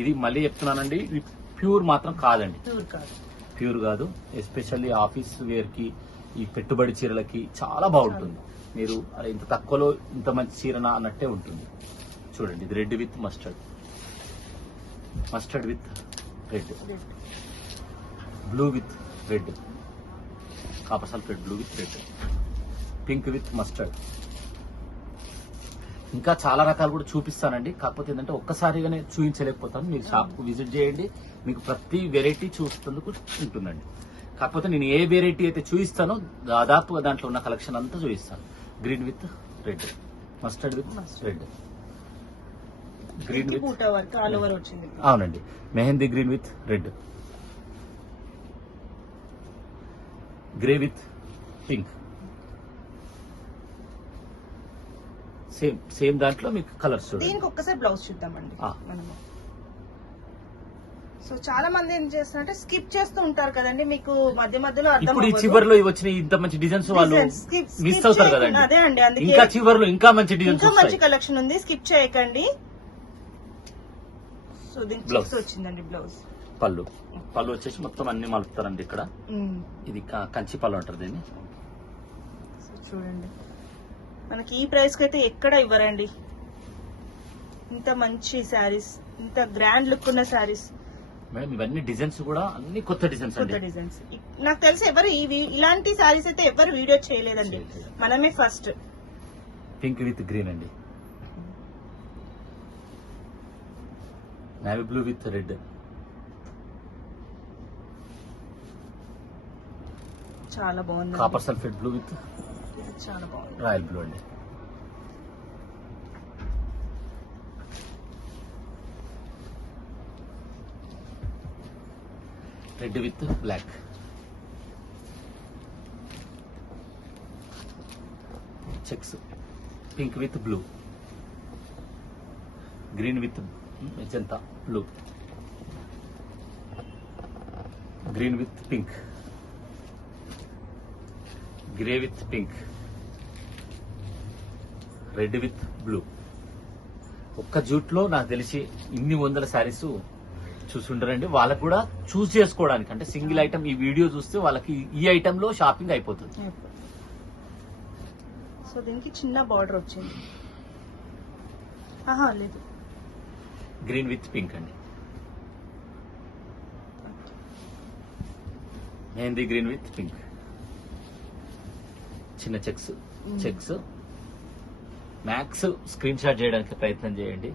ఇది మళ్ళీ చెప్తున్నానండి, ఇది ప్యూర్ మాత్రం కాదండి, ప్యూర్ కాదు. ఎస్పెషల్లీ ఆఫీస్ వేర్ కి, ఈ పెట్టుబడి చీరలకి చాలా బాగుంటుంది. మీరు అరే ఇంత తక్కువలో ఇంత మంచి చీరనా అన్నట్టే ఉంటుంది. చూడండి ఇది red with mustard, mustard with red, blue with red, copper sulphate blue with red, pink with mustard. ఇంకా చాలా రకాలు కూడా చూపిస్తానండి. కాకపోతే ఏంటంటే ఒక్కసారిగానే చూపించలేకపోతాను. మీరు షాప్కు విజిట్ చేయండి, మీకు ప్రతి వెరైటీ చూసేందుకు ఉంటుందండి. కాకపోతే నేను ఏ వెరైటీ అయితే చూపిస్తానో దాదాపుగా దాంట్లో ఉన్న కలెక్షన్ అంతా చూపిస్తాను. Green with red, mustard with red, green with all over వచ్చింది. అవునండి, mehndi green with red, grey with pink, same దాంట్లో మీకు కలర్స్. దీనికి ఒక్కసారి బ్లౌజ్ చూద్దామండి మనము. సో చాలా మంది ఏం చేస్తారంటే స్కిప్ చేస్తూ ఉంటారు కదండి, మీకు మధ్య మధ్యలో ఇప్పుడు ఈ చివర్లో వచ్చిన ఇంత మంచి డిజైన్స్ వాళ్ళు మిస్ అవుతారు కదండి. అదే అండి, అందుకే ఇంకా చివర్లో ఇంకా మంచి డిజైన్స్, ఇంకా మంచి కలెక్షన్ ఉంది, స్కిప్ చేయకండి. సో దీనికి చెక్స్ వచ్చిందండి బ్లౌజ్. పళ్ళు వచ్చేసి మొత్తం అన్ని మలుపుతారండి ఇక్కడ. ఇది కంచి పళ్ళు అంటారు దీన్ని. సో చూడండి, మనకి ఈ ప్రైస్ కి అయితే ఎక్కడ ఇవ్వరండి ఇంత మంచి శారీస్, ఇంత గ్రాండ్ లుక్ ఉన్న శారీస్. మేడం ఇవన్నీ డిజైన్స్ కూడా అన్ని కొత్త డిజైన్స్ అండి. కొత్త డిజైన్స్ నాకు తెలిసి ఎవరు ఇలాంటి శారీస్ అయితే ఎవరు వీడియో చేయలేదండి, మనమే ఫస్ట్. పింక్ విత్ గ్రీన్ అండి, నేవీ బ్లూ విత్ రెడ్, చాలా బాగుంది. కాపర్ సల్ఫేట్ బ్లూ విత్ చాలా బాగుంది, రాయల్ బ్లూ అండి. Red with black, checks, pink with blue, green with magenta blue, green with pink, grey with pink, red with blue. ఒక్క jute లో నాకు తెలిసి ఇన్ని వందల శారీస్ చూసుంటారండి. వాళ్ళకు కూడా చూస్ చేసుకోవడానికి, అంటే సింగిల్ ఐటమ్ ఈ వీడియో చూస్తే వాళ్ళకి ఈ ఐటమ్ లో షాపింగ్ అయిపోతుంది. సో దీనికి చిన్న బార్డర్ వచ్చింది. లేదు, గ్రీన్ విత్ పింక్ అండి, మెహందీ గ్రీన్ విత్ పింక్, చిన్న చెక్స్ మ్యాక్స్ స్క్రీన్ షాట్ చేయడానికి ప్రయత్నం చేయండి.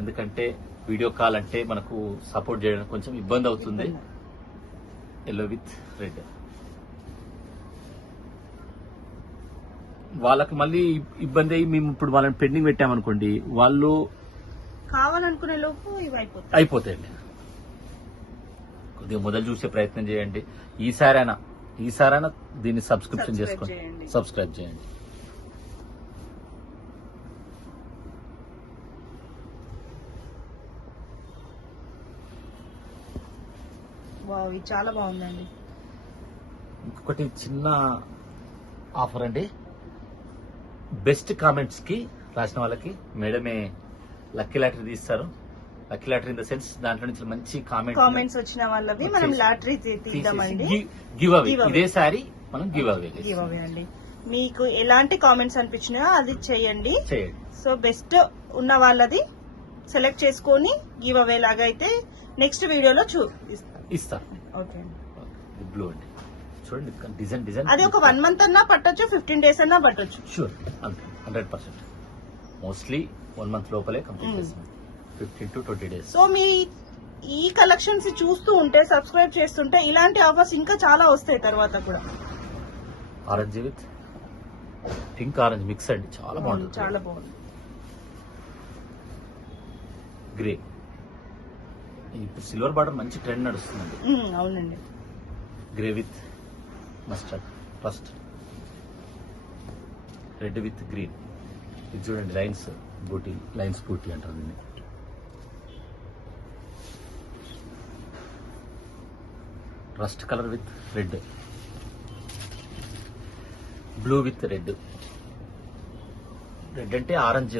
ఎందుకంటే వీడియో కాల్ అంటే మనకు సపోర్ట్ చేయడానికి కొంచెం ఇబ్బంది అవుతుంది. ఎల్లో విత్ రెడ్, వాళ్ళకి మళ్ళీ ఇబ్బంది అయ్యి మేము ఇప్పుడు వాళ్ళని పెండింగ్ పెట్టామనుకోండి, వాళ్ళు కావాలనుకునే లోపు ఇవి అయిపోతాయండి. కొద్దిగా మొదలు చూసే ప్రయత్నం చేయండి. ఈసారైనా దీన్ని సబ్స్క్రిప్షన్ చేసుకోండి, సబ్స్క్రైబ్ చేయండి. వావ్, ఇది చాలా బాగుందండి. ఇంకొకటి చిన్న ఆఫర్ అండి, బెస్ట్ కామెంట్స్ కి రాసిన వాళ్ళకి మేడమే లక్కీ లాటరీ తీస్తారు. Lucky lottery in the sense దాంట్లో నుంచి మంచి కామెంట్స్ వచ్చిన వాళ్ళవి మనం లాటరీ తీద్దామండి. గివ్ అవే, ఇదే సారీ మనం గివ్ అవే అండి. మీకు ఎలాంటి కామెంట్స్ అనిపించినా అది చేయండి. సో బెస్ట్ ఉన్న వాళ్ళది సెలెక్ట్ చేసుకొని గివ్ అవే లాగా అయితే నెక్స్ట్ వీడియోలో ఇస్తాను. ఓకే, బ్లూ అండి, చూడండి డిజైన్ అది ఒక 1 month అన్నా పట్టొచ్చు, 15 days అన్నా పట్టొచ్చు. షూర్, 100%. మోస్ట్లీ 1 month లోపలే కంప్లీట్ చేస్తాం, 15 to 20 days. సో మీ ఈ కలెక్షన్స్ చూస్తూ ఉంటే, సబ్స్క్రైబ్ చేస్తుంటే ఇలాంటి ఆఫర్స్ ఇంకా చాలా వస్తాయి తర్వాత కూడా. Orange with pink orange mix అండి, చాలా బాగుంటుంది. చాలా బాగుంది. గ్రే, ఇప్పుడు సిల్వర్ బార్డర్ మంచి ట్రెండ్ నడుస్తుందండి. అవునండి. Grey with mustard first, red with green, ఇది చూడండి లైన్స్ బూటీ అంటారు దీన్ని. Rust colour with red, blue with red అంటే ఆరెంజ్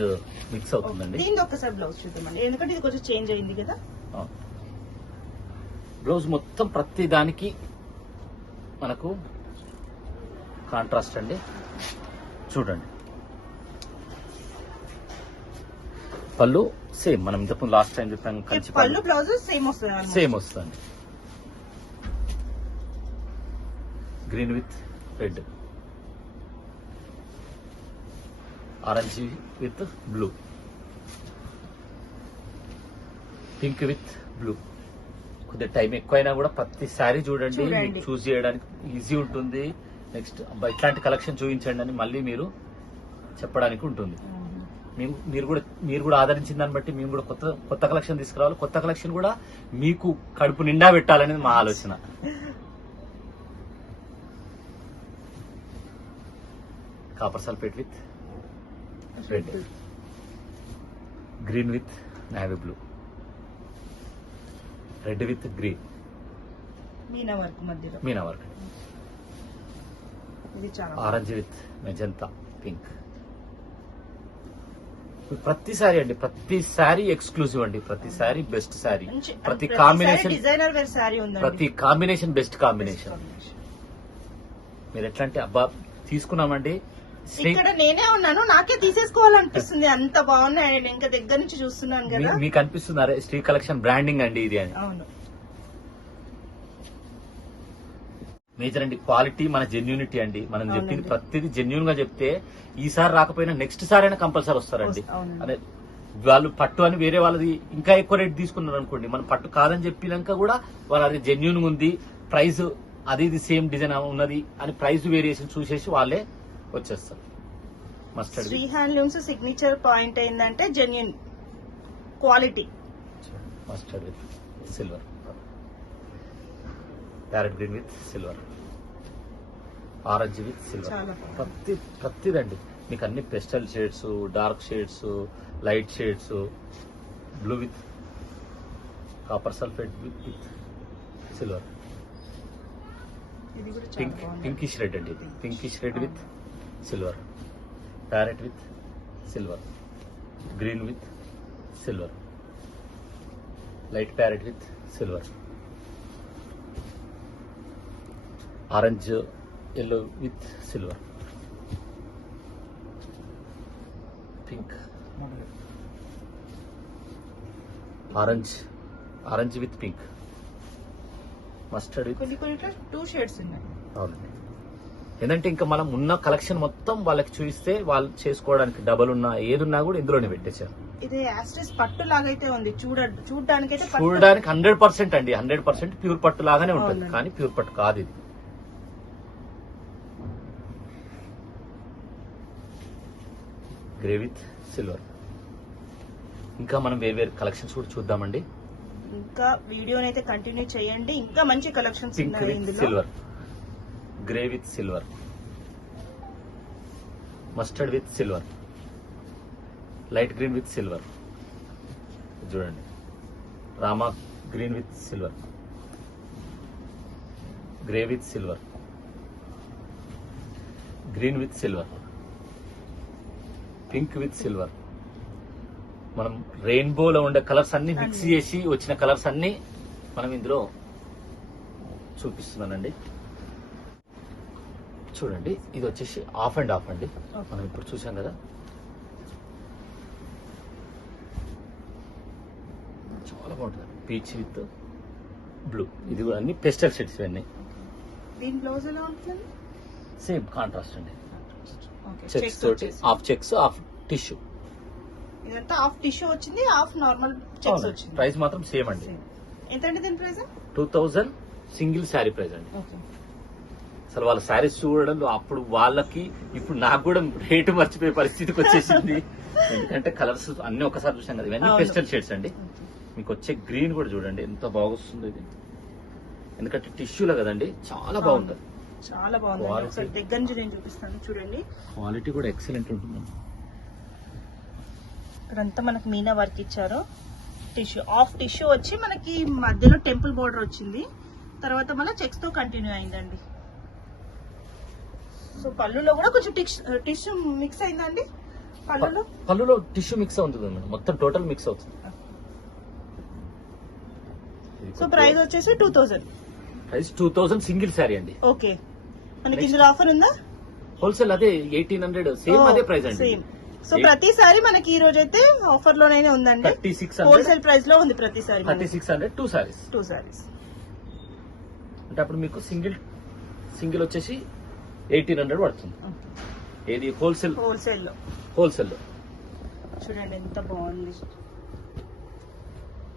మిక్స్ అవుతుందండి. దీనికి ఒక్కసారి బ్లౌజ్ చూద్దామండి, ఎందుకంటే ఇది కొంచెం చేంజ్ అయింది కదా. బ్లౌజ్ మొత్తం ప్రతి దానికి మనకు కాంట్రాస్ట్ అండి. చూడండి పళ్ళు సేమ్ మనం ఇంతకు లాస్ట్ టైం చెప్పాం కంచి పళ్ళు బ్లౌజ్ సేమ్ వస్తుంది సేమ్ వస్తుంది. Green with red, orange with blue, pink with blue. కొద్దిగా టైం ఎక్కువైనా కూడా ప్రతి శారీ చూడండి, మీకు చూస్ చేయడానికి ఈజీ ఉంటుంది. నెక్స్ట్ అబ్బా ఇట్లాంటి కలెక్షన్ చూపించండి అని మళ్ళీ మీరు చెప్పడానికి ఉంటుంది. మీరు కూడా ఆదరించిన దాన్ని బట్టి మేము కూడా కొత్త కలెక్షన్ తీసుకురావాలి. కొత్త కలెక్షన్ కూడా మీకు కడుపు నిండా పెట్టాలనేది మా ఆలోచన. Copper sulphate with red, green with navy blue, red with green, meena work మధ్యలో meena work, orange with magenta pink. ప్రతి సారీ అండి, ప్రతి సారీ ఎక్స్క్లూజివ్ అండి, ప్రతి సారీ బెస్ట్ సారీ, ప్రతి కాంబినేషన్ డిజైనర్ వేర్ సారీ ఉంది, ప్రతి కాంబినేషన్ బెస్ట్ కాంబినేషన్. మీరు ఎట్లా అంటే అబ్బా తీసుకున్నామండి. ఇక్కడ నేనే ఉన్నాను, నాకే తీసేసుకోవాలనిపిస్తుంది, అంత బాగున్నాయి. నేను ఇంకా దగ్గర నుంచి చూస్తున్నాను కదా, మీకు అనిపిస్తుంది శ్రీ కలెక్షన్ బ్రాండింగ్ అండి ఇది అని. అవును, మేజర్ అండి క్వాలిటీ, మన జెన్యూనిటీ అండి. మనం చెప్పింది ప్రతిదీ జెన్యూన్ గా చెప్తే ఈసారి రాకపోయినా నెక్స్ట్ సారి అయినా కంపల్సరీ వస్తారండి. అదే వాళ్ళు పట్టు అని వేరే వాళ్ళది ఇంకా ఎక్కువ రేట్ తీసుకున్నారు అనుకోండి, మన పట్టు కాదని చెప్పినాక కూడా వాళ్ళు అది జెన్యూన్ ఉంది, ప్రైస్ అది ఇది సేమ్ డిజైన్ ఉన్నది అని ప్రైస్ వేరియేషన్ చూసేసి వాళ్ళే వచ్చేస్తారు. Mustard Sri handlooms signature point ఏంటంటే genuine quality. Mustard with silver, parrot green with silver, orange with silver. ప్రతిదండి మీకు అన్ని pastel shades, dark shades, light shades, blue with copper sulphate with silver, pinkish red అండి, pinkish red with silver, parrot with silver, green with silver, light parrot with silver, orange yellow with silver, pink, orange with pink, mustard with. కొన్ని 2 shades ఉన్నాయి. అవునండి, ఏంటంటే ఇంకా మనం ఉన్న collection మొత్తం వాళ్ళకి చూపిస్తే వాళ్ళు చేసుకోవడానికి డబల్ ఉన్నా ఏదున్నా కూడా ఇందులోనే పెట్టేశారు. ఇది యాస్టిస్ పట్టు లాగైతే ఉంది, చూడడానికి 100% అండి, 100% ప్యూర్ పట్టు లాగానే ఉంటుంది, కానీ ప్యూర్ పట్టు కాదు ఇది. Grey with silver. ఇంకా మనం వేరు కలెక్షన్స్ కూడా చూద్దామండి. ఇంకా వీడియోని అయితే కంటిన్యూ చేయండి, ఇంకా మంచి collections pink with silver, grey with silver, mustard with silver, light green with silver. చూడండి, Rama green with silver, grey with silver, green with silver, pink with silver. మనం రెయిన్బోలో ఉండే కలర్స్ అన్ని మిక్స్ చేసి వచ్చిన కలర్స్ అన్ని మనం ఇందులో చూపిస్తున్నానండి. చూడండి, ఇది వచ్చేసి ఆఫ్ అండ్ ఆఫ్ అండి, మనం ఇప్పుడు చూసాం కదా. చాలా బాగుంటుంది, పీచ్ విత్ బ్లూ. ఇది కూడా అన్ని పెస్టల్ షేడ్స్ ఇవన్నీ. దీని బ్లౌజ్ ఎలా ఉంటుంది? సేమ్ కాంట్రాస్ట్ అండి, చెక్స్ తోటి, హాఫ్ చెక్స్ హాఫ్ టిష్యూ. ఇదంతా హాఫ్ టిష్యూ వచ్చింది, హాఫ్ నార్మల్ చెక్స్ వచ్చింది. ప్రైస్ మాత్రం సేమ్ అండి. ఎంతండి దీని ప్రైస్? 2000 సింగిల్ శారీ ప్రైస్ అండి. అసలు వాళ్ళ శారీస్ చూడడం అప్పుడు వాళ్ళకి, ఇప్పుడు నాకు కూడా రేటు మర్చిపోయే పరిస్థితికి వచ్చేసింది. ఎందుకంటే కలర్స్ అన్ని ఒకసారి చూసాం కదా, ఇవన్నీ పెస్టల్ షేడ్స్ అండి. మీకు వచ్చే గ్రీన్ కూడా చూడండి ఎంత బాగొస్తుంది ఇది, ఎందుకంటే టిష్యూలో కదండి, చాలా బాగుంటుంది. చాలా బాగుంది, దగ్గర నుంచి నేను చూపిస్తాను చూడండి. క్వాలిటీ కూడా ఎక్సలెంట్ ఉంటుంది. ఇక్కడంతా మనకు మీనా వర్క్ ఇచ్చారు. టిష్యూ హాఫ్ టిష్యూ వచ్చి మనకి మధ్యలో టెంపుల్ బోర్డర్ వచ్చింది, తర్వాత మళ్ళీ చెక్స్ తో కంటిన్యూ అయిందండి. సో పళ్ళులో కూడా కొంచెం టిష్యూ మిక్స్ అయిందండి. పళ్ళులో టిష్యూ మిక్స్ అవుతుంది, మొత్తం టోటల్ మిక్స్ అవుతుంది. సో ప్రైస్ వచ్చేసి 2000. ప్రైస్ 2000 సింగిల్ శారీ అండి. ఓకే, మనకి ఇందులో ఆఫర్ ఉందా? హోల్సేల్ అదే 1800, సేమ్ అదే ప్రైస్ అండి. సో ప్రతిసారి మనకి ఈ రోజు అయితే ఆఫర్ లోనైనా ఉందండి. 3600 హోల్సేల్ ప్రైస్ లో ఉంది ప్రతిసారి. 3600 టూ సారీస్. అంటే అప్పుడు మీకు సింగిల్ వచ్చేసి 1800 పడుతుంది. ఏది హోల్సేల్ లో చూడండి ఎంత బాగుంది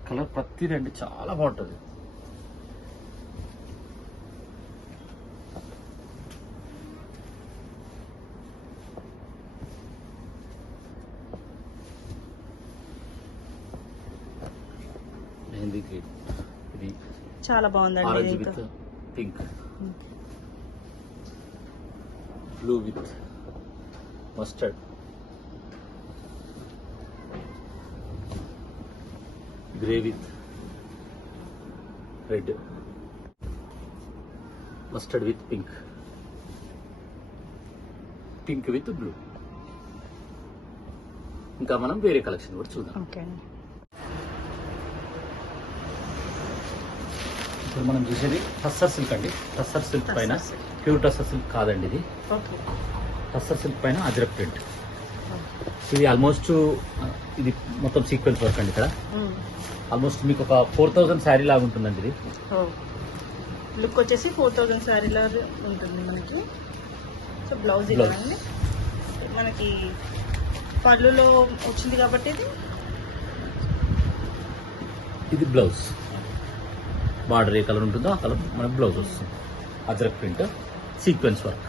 కలర్. ప్రతిదీ అండి చాలా బాగుంటుంది. మెహందీ గ్రీన్, ఇది చాలా బాగుందండి. Orange with pink, blue with mustard, grey with red, mustard with pink, pink with blue. ఇంకా మనం వేరే కలెక్షన్ కూడా చూద్దాం. ఇప్పుడు మనం చూసేది టస్సర్ సిల్క్ అండి. టస్సర్ సిల్క్ పైన ప్యూర్ టస్సర్ సిల్క్ కాదండి, ఇది టస్సర్ సిల్క్ పైన అజ్రక్ ప్రింట్. ఇది ఆల్మోస్ట్ ఇది మొత్తం సీక్వెన్స్ వర్క్ అండి. ఇక్కడ ఆల్మోస్ట్ మీకు ఒక 4000 శారీ లాగా ఉంటుందండి. ఇది లుక్ వచ్చేసి 4000 శారీ లాగా ఉంటుంది మనకి. సో బ్లౌజ్ మనకి పళ్ళులో వచ్చింది కాబట్టి ఇది బ్లౌజ్. బార్డర్ ఏ కలర్ ఉంటుందో ఆ కలర్ మనకు బ్లౌజ్ వస్తుంది. Ajrak print sequence work.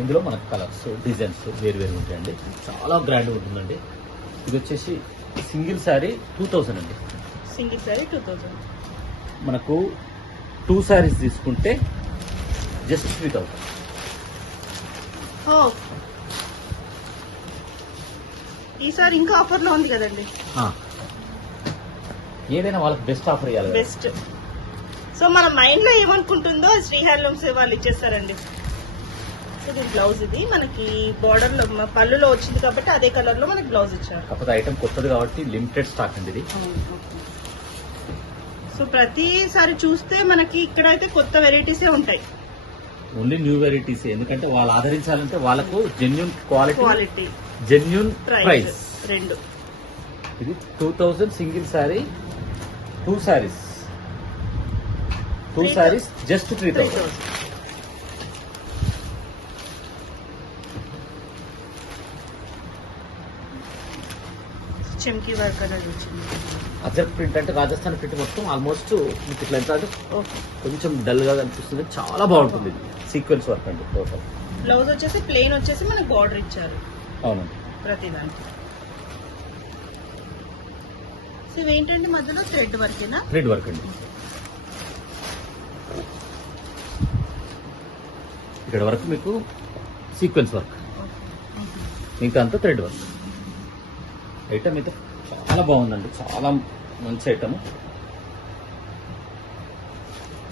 ఇందులో మనకు కలర్స్ డిజైన్స్ వేరు ఉంటాయండి. చాలా గ్రాండ్ ఉంటుందండి. ఇది వచ్చేసి సింగిల్ శారీ 2000 అండి. సింగిల్ శారీ 2000. మనకు 2 శారీస్ తీసుకుంటే జస్ట్ 3000. ఈసారి ఇంకా ఆఫర్ లో ఉంది కదండి. ఏదైనా వాళ్ళకి బెస్ట్ ఆఫర్ ఇవ్వాలి. బెస్ట్. సో మన మైండ్ లో ఏమనుకుంటుందో శ్రీ హ్యాండ్లూమ్స్ వాళ్ళు ఇచ్చేస్తారండి. ఇది బ్లౌజ్, ఇది మనకి బార్డర్ లో పళ్ళులో వచ్చింది కాబట్టి అదే కలర్ లో మనకి బ్లౌజ్ ఇచ్చారు. కాకపోతే ఐటమ్ కొత్తది కాబట్టి లిమిటెడ్ స్టాక్ అండి ఇది. సో ప్రతిసారి చూస్తే మనకి ఇక్కడైతే కొత్త వెరైటీసే ఉంటాయి. Only new varieties. ఎందుకంటే వాళ్ళు ఆదరించాలంటే వాళ్ళకు జెన్యూన్ క్వాలిటీ జెన్యూన్ ప్రైస్ రెండు. ఇది 2000 సింగిల్ శారీ, 2 శారీస్ జస్ట్ 3000. చెమ్కీ వర్క్ అనేది వచ్చింది. అజర్ ప్రింట్ అంటే రాజస్థాన్ ప్రింట్ మొత్తం ఆల్మోస్ట్ మీకు ఇట్లా ఎంత కొంచెం డల్ గా కనిపిస్తుంది. చాలా బాగుంటుంది. ఇది సీక్వెన్స్ వర్క్ అండి. టోటల్ బ్లౌజ్ వచ్చేసి ప్లెయిన్ వచ్చేసి మనకి బార్డర్ ఇచ్చారు. అవునండి. ప్రతి దానికి ఇవేంటంటే మధ్యలో థ్రెడ్ వర్కేనా? థ్రెడ్ వర్క్ అండి. ఇక్కడ వరకు మీకు సీక్వెన్స్ వర్క్, ఇంకా అంతా థ్రెడ్ వర్క్. ఐటమ్ అయితే చాలా బాగుందండి. చాలా మంచి ఐటమ్.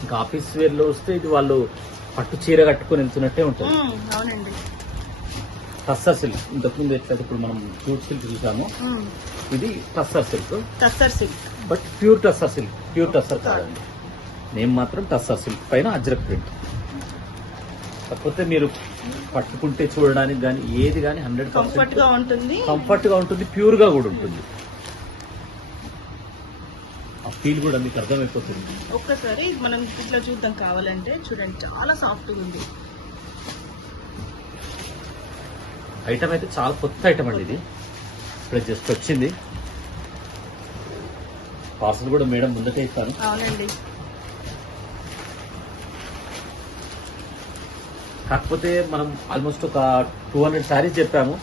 ఇంకా ఆఫీస్ వేర్ లో వస్తే ఇది వాళ్ళు పట్టు చీర కట్టుకొని వెళ్తున్నట్టే ఉంటుంది. అవునండి. టస్సర్ సిల్క్ ఇంతకుముందు ఎట్లయితే ఇప్పుడు మనం జూట్ సిల్క్ చూసాము, ఇది tussar silk. But pure tussar silk, pure tussar కాదండి. నేమ్ మాత్రం టస్సర్ సిల్క్ పైన అజ్రక్ ప్రింట్. కాకపోతే మీరు పట్టుకుంటే చూడడానికి కానీ ఏది కానీ 100% కంఫర్ట్ గా ఉంటుంది. ప్యూర్ గా కూడా ఉంటుంది. ఆ ఫీల్ కూడా మీకు అర్థమైపోతుంది. ఒక్కసారి మనం ఇట్లా చూద్దాం కావాలంటే. చూడండి చాలా సాఫ్ట్ గా ఉంది. ఐటమ్ అయితే చాలా కొత్త ఐటమ్ అండి. ఇది ఇప్పుడు జస్ట్ వచ్చింది. పార్సల్ కూడా మేడం ముందటే ఇస్తాను. అవునండి. కాకపోతే మనం ఆల్మోస్ట్ ఒక 200 శారీస్ చెప్పాము.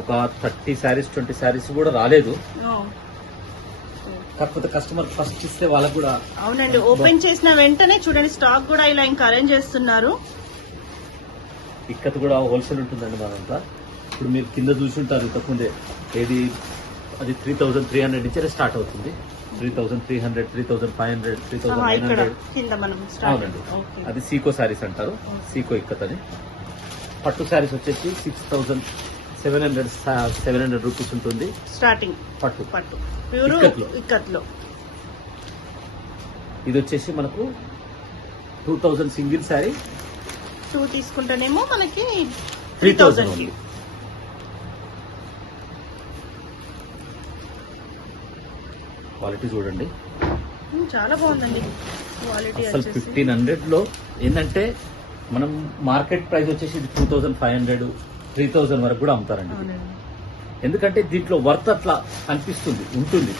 ఒక 30 శారీస్ 20 శారీస్ కూడా రాలేదు. కాకపోతే కస్టమర్ ఫస్ట్ ఇస్తే వాళ్ళకు కూడా. అవునండి. ఓపెన్ చేసిన వెంటనే చూడండి స్టాక్ కూడా ఇలా ఇంకా అరేంజ్ చేస్తున్నారు. ఇక్కత కూడా హోల్సేల్ ఉంటుందండి మనంతా. ఇప్పుడు మీరు కింద చూసుంటారు ఇంతకుముందే. ఏది అది 3300 నుంచి స్టార్ట్ అవుతుంది. 3300, 3500, 3900. అవునండి. అది సీకో శారీస్ అంటారు. సీకో ఇక్కత్ అని. పట్టు శారీస్ వచ్చేసి 6700 రూపీస్ ఉంటుంది స్టార్టింగ్. పట్టు ప్యూర్ ఇక్కత్లో. ఇది వచ్చేసి మనకు 2000 సింగిల్ శారీ. 2 తీసుకుంటేనేమో మనకి 3000. క్వాలిటీ చూడండి. చాలా బాగుందండి క్వాలిటీ అసలు వచ్చేసి. 1500లో ఏంటంటే మనం మార్కెట్ ప్రైస్ వచ్చేసి ఇది 2500 3000 వరకు కూడా అమ్ముతారండి. అవునండి. ఎందుకంటే దీంట్లో వర్త్ అట్లా అనిపిస్తుంది ఉంటుంది.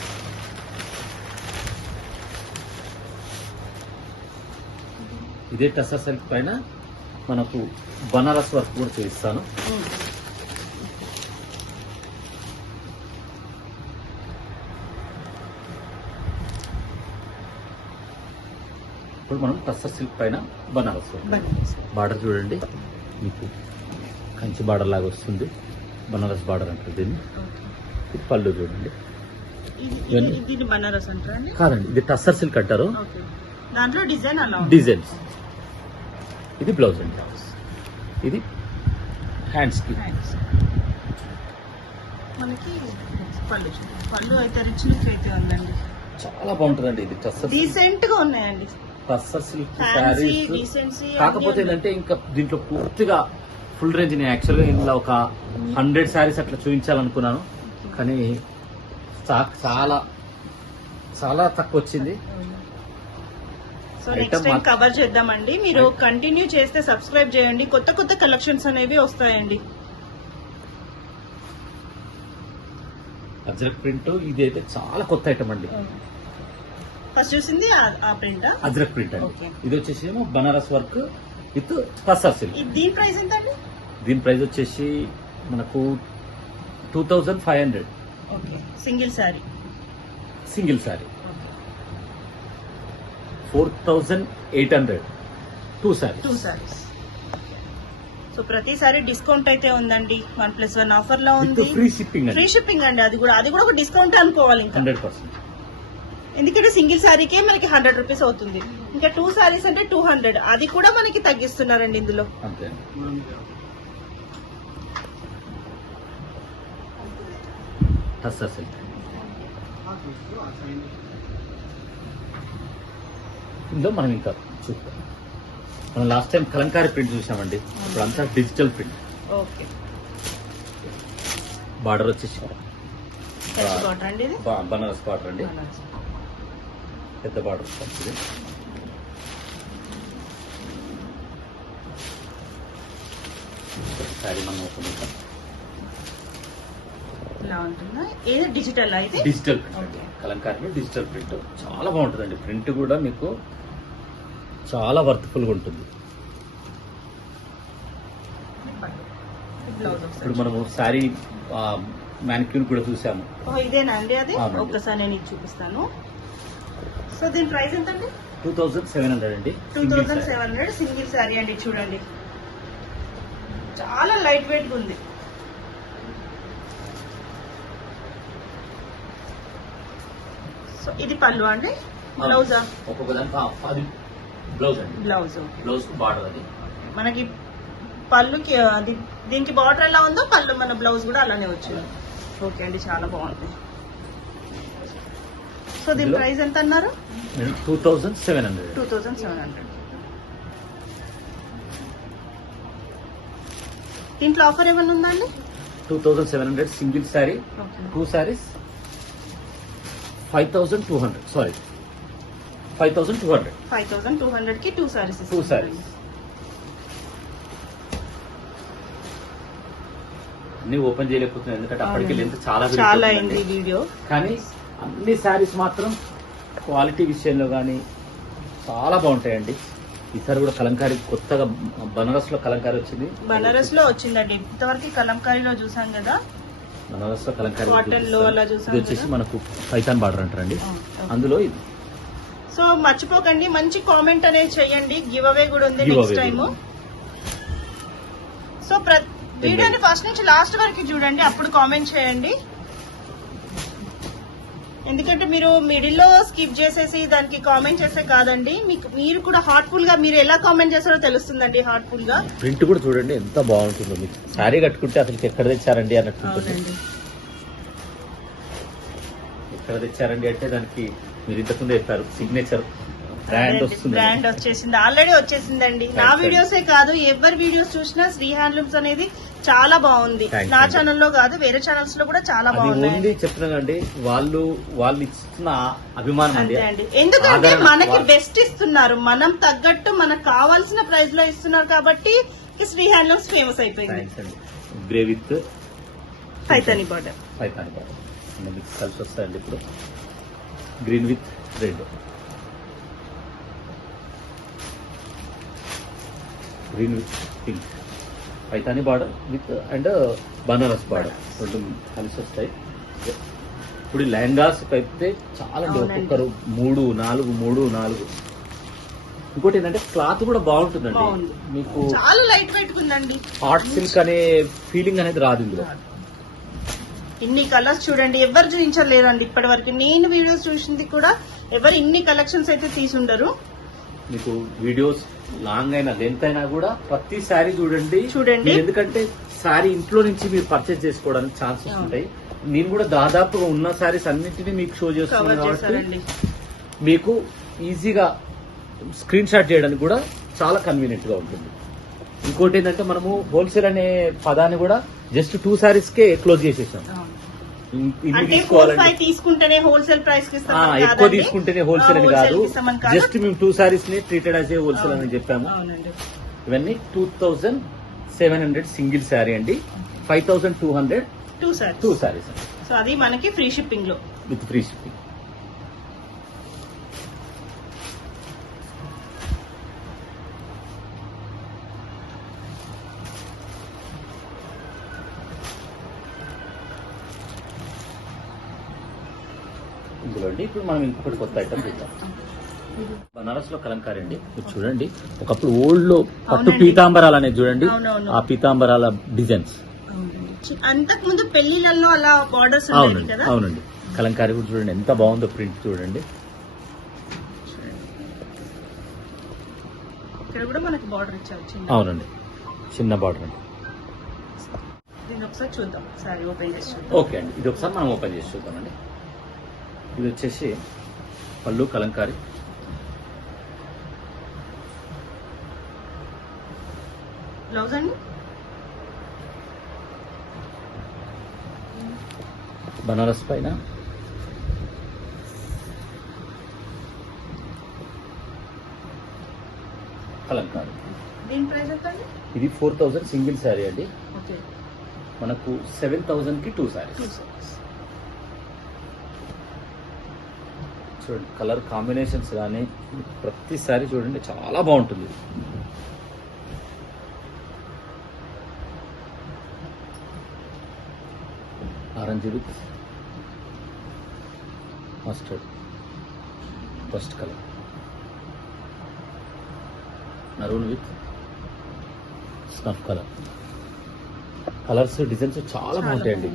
ఇదే టసర్ సిల్క్ పైన మనకు బనారస్ వర్క్ కూడా చేయిస్తాను. ఇప్పుడు మనం టసర్ సిల్క్ పైన బనారస్ వర్క్. బార్డర్ చూడండి, మీకు కంచి బార్డర్ లాగా వస్తుంది. బనారస్ బార్డర్ అంటారు దీన్ని. ఇది పళ్ళు చూడండి. ఇది బనారస్ అంటారా అండి? కాదండి, ఇది టసర్ సిల్క్ అంటారు. ఓకే. దాంట్లో డిజైన్ అలా డిజైన్స్. ఇది బ్లౌజ్ అండి. ఇది హ్యాండ్స్ కి. మనకి పళ్ళు చూడండి. పళ్ళు అయితే రిచ్ లుక్ అయితే ఉందండి. చాలా బాగుంటుందండి. ఇది టసర్ డీసెంట్ గా ఉన్నాయండి. Tussar silk fancy saris. Decency. కాకపోతే ఏంటంటే ఇంకా దీంట్లో పూర్తిగా ఫుల్ రేంజ్. నేను యాక్చువల్గా ఇందులో ఒక 100 శారీస్ అట్లా చూపించాలనుకున్నాను, కానీ స్టాక్ చాలా చాలా తక్కువ వచ్చింది. సో నెక్స్ట్ టైం కవర్ చేద్దామండి. మీరు కంటిన్యూ చేస్తే సబ్స్క్రైబ్ చేయండి, కొత్త కొత్త కలెక్షన్స్ అనేవి వస్తాయండి. అజ్రక్ ప్రింట్ ఇది అయితే చాలా కొత్త ఐటమ్ అండి. ఫస్ట్ చూసింది ఆ ప్రింట్. అజ్రక్ ప్రింట్ అండి. Okay. ఇది వచ్చేసి ఏమో Banaras work with tussar silk. దీని ప్రైస్ ఎంత అండి? దీని ప్రైస్ వచ్చేసి మనకు 2500 okay. Single sorry. Single sari. 4800 two sari. 2 saris. So ప్రతిసారి డిస్కౌంట్ అయితే ఉందండి. 1+1 ఆఫర్ లో ఉంది. ఫ్రీ షిప్పింగ్ ఫ్రీ అండి. షిప్పింగ్ అండి. అది కూడా ఒక డిస్కౌంట్ అనుకోవాలి ఇంకా. 100%. ఎందుకంటే సింగిల్ సారీకే మనకి 100 రూపీస్ అవుతుంది. ఇంకా 2 సారీస్ అంటే 200. అది కూడా మనకి తగ్గిస్తున్నారండి ఇందులో. అంతే అండి. టసర్ సిల్క్. ఇందులో మనం ఇంకా చూద్దాం. మనం లాస్ట్ టైం కలంకారీ ప్రింట్ చూసామండి. ఇప్పుడు అంతా డిజిటల్ ప్రింట్. ఓకే. బార్డర్ వచ్చేసి అండి ఇది బనారస్ బార్డర్ అండి. పెద్ద బార్డర్ వస్తుంది. శారీ మనం ఓపెన్ చేద్దాం. ఇలా ఉంటుందా? ఏది డిజిటల్ అయితే? Digital print. ఓకే. కలంకారీలో డిజిటల్ ప్రింట్ చాలా బాగుంటుందండి. ప్రింట్ కూడా మీకు చాలా వర్త్ఫుల్గా ఉంటుంది. బ్లౌజ్ ఇప్పుడు మనము శారీ మ్యానిక్యూర్ కూడా చూసాము. ఇదేనా అండి అది? అవునండి. ఒక్కసారి నేను ఇది చూపిస్తాను. సో దీని ప్రైస్ ఎంత అండి? 2700 అండి. 2700 సింగిల్ శారీ అండి. చూడండి చాలా లైట్ వెయిట్ ఉంది. సో ఇది పళ్ళు అండి. బ్లౌజా? ఒక్కొక్క దానికి అది బ్లౌజ్ అండి. బ్లౌజ్. బ్లౌజ్ బార్డర్ అది. మనకి పళ్ళుకి దీనికి బార్డర్ ఎలా ఉందో పళ్ళు మన బ్లౌజ్ కూడా అలానే వచ్చింది. ఓకే అండి, చాలా బాగుంది. సో దీని ప్రైస్ ఎంత అన్నారు? 2700. 2700. దీంట్లో ఆఫర్ ఏమైనా ఉందా అండి? 2700 single sari. Okay. 2 saris 5200. Sorry 5200. 5200 కి 2 సారీస్. 2 శారీస్. అన్ని ఓపెన్ చేయలేకపోతున్నాను ఎందుకంటే అప్పటికి లెంత్ చాలా చాలా పెరిగిపోతుందండి. అయింది వీడియో. కానీ అన్ని శారీస్ మాత్రం క్వాలిటీ విషయంలో కానీ చాలా బాగుంటాయండి. ఈసారి కూడా కలంకారీ కొత్తగా బనారస్ లో కలంకారీ వచ్చింది. బనారస్ లో వచ్చిందండి. ఇంతవరకు కలంకారీలో చూసాం కదా, బనారస్ లో కలంకారీ కాటన్ లో అలా చూసాం ఇది వచ్చేసి కదా. మనకు పైతాన్ బార్డర్ అంటారండి. ఓకే. అందులో ఇది సో మర్చిపోకండి, మంచి కామెంట్ అనేది చెయ్యండి. గివ్ అవే కూడా ఉంది Give నెక్స్ట్ away టైం. కూడా. సో వీడియోని ఫస్ట్ నుంచి లాస్ట్ వరకు చూడండి, అప్పుడు కామెంట్ చేయండి. ఎందుకంటే మీరు మిడిల్లో స్కిప్ చేసేసి దానికి కామెంట్ చేసే కాదండి, మీరు కూడా హార్ట్ఫుల్ గా మీరు ఎలా కామెంట్ చేస్తారో తెలుస్తుందండి. హార్ట్ఫుల్ గా ప్రింట్ కూడా చూడండి ఎంత బాగుంటుందో. మీకు శారీ కట్టుకుంటే అసలు ఎక్కడ తెచ్చారండి అన్నట్టు ఉంటుంది. అవునండి. ఎక్కడ తెచ్చారండి అంటే దానికి మీరు ఇంతకుముందు చెప్పారు సిగ్నేచర్ బ్రాండ్ వస్తుంది. బ్రాండ్ వచ్చేసింది, ఆల్రెడీ వచ్చేసిందండి. నా Right, వీడియోసే కాదు, ఎవరి వీడియోస్ చూసినా శ్రీ హ్యాండ్లూమ్స్ అనేది చాలా బాగుంది. Thanks నా అండి. ఛానల్లో కాదు, వేరే ఛానల్స్ లో కూడా చాలా అది బాగున్నాయి. ఓన్లీ చెప్తున్నానండి, వాళ్ళు ఇస్తున్న అభిమానం అండి. అంతే అండి, ఎందుకంటే ఆదరణ. మనకి బెస్ట్ ఇస్తున్నారు, మనం తగ్గట్టు మనకు కావాల్సిన ప్రైస్ లో ఇస్తున్నారు కాబట్టి శ్రీ హ్యాండ్లూమ్స్ ఫేమస్ అయిపోయింది. థ్యాంక్స్ అండి. Grey with Paithani border. Paithani border మీకు కలిసి వస్తాయండి. ఇప్పుడు green with red, green with pink, Paithani border with and Banaras border రెండు కలిసి వస్తాయి. ఇప్పుడు ఈ లెహంగాస్ అయితే చాలా అవునండి. ఒక్కొక్కరు 3, 4. ఇంకోటి ఏంటంటే క్లాత్ కూడా బాగుంటుందండి. బాగుంది. మీకు చాలా లైట్ వెయిట్ ఉందండి, హాట్ సిల్క్ అనే ఫీలింగ్ అనేది రాదు ఇందులో. ఇన్ని కలర్స్ చూడండి, ఎవరు చూపించలేరండి ఇప్పటి వరకు. నేను వీడియోస్ చూసింది కూడా ఎవరు ఇన్ని కలెక్షన్స్ అయితే తీసుండరు. మీకు వీడియోస్ లాంగ్ అయినా లెంత్ అయినా కూడా ప్రతి శారీ చూడండి. మీరు ఎందుకంటే శారీ ఇంట్లో నుంచి మీరు పర్చేజ్ చేసుకోవడానికి ఛాన్సెస్ ఉంటాయి. నేను కూడా దాదాపుగా ఉన్న శారీస్ అన్నింటినీ మీకు షో చేస్తున్నాను కవర్ కాబట్టి చేశారండి. మీకు ఈజీగా స్క్రీన్ షాట్ చేయడానికి కూడా చాలా కన్వీనియంట్ గా ఉంటుంది. ఇంకోటి ఏంటంటే మనము హోల్సేల్ అనే పదాన్ని కూడా జస్ట్ 2 శారీస్ కే క్లోజ్ చేసేసాం. ఇన్ని అంటే 4-5 తీసుకోవాలంటే తీసుకుంటేనే హోల్సేల్ ప్రైస్ కి ఇస్తాం ఎక్కువ తీసుకుంటేనే హోల్సేల్ అని కాదు, జస్ట్ కాదు. మేము 2 శారీస్ ని ట్రీటెడ్ యాజ్ ఏ హోల్సేల్ అని చెప్పాము. అవునండి. ఇవన్నీ 2700 సింగిల్ శారీ అండి, 5200 2 సార్. 2 శారీస్ సో అది మనకి ఫ్రీ షిప్పింగ్ లో. With free shipping. ఇందులో అండి ఇప్పుడు మనం ఇంకొకటి కొత్త ఐటమ్ చూద్దాం. బనారస్ లో కలంకారీ అండి. మీరు చూడండి, ఒకప్పుడు ఓల్డ్ లో పట్టు అవునండి. పీతాంబరాలు అనేది చూడండి, అవునవును. ఆ పీతాంబరాల డిజైన్స్. అంతకు ముందు పెళ్లిళ్ళల్లో అలా బార్డర్స్ ఉండేవి అవునండి, కదా. అవునండి. కలంకారీ కూడా చూడండి ఎంత బాగుందో, ప్రింట్ చూడండి. ఇక్కడ కూడా మనకి బార్డర్ ఇచ్చారు చిన్న. అవునండి, చిన్న బార్డర్ అండి. దీన్ని ఒకసారి చూద్దాం, సారీ ఓపెన్ చేసి చూద్దాం. ఓకే అండి, ఇది ఒకసారి మనం ఓపెన్ చేసి చూద్దామండి. ఇది వచ్చేసి పళ్ళు కలంకారీ, బ్లౌజ్ అండి బనారస్ పైన కలంకారీ. దీని ప్రైస్ ఎంత అండి? ఇది 4000 సింగిల్ శారీ అండి. ఓకే, మనకు 7000 కి 2 శారీస్. 2 సారీస్. చూడండి కలర్ కాంబినేషన్స్ కానీ ప్రతి శారీ చూడండి చాలా బాగుంటుంది. Orange with mustard first colour, maroon with snuff colour. Colours designs చాలా బాగుంటాయండి.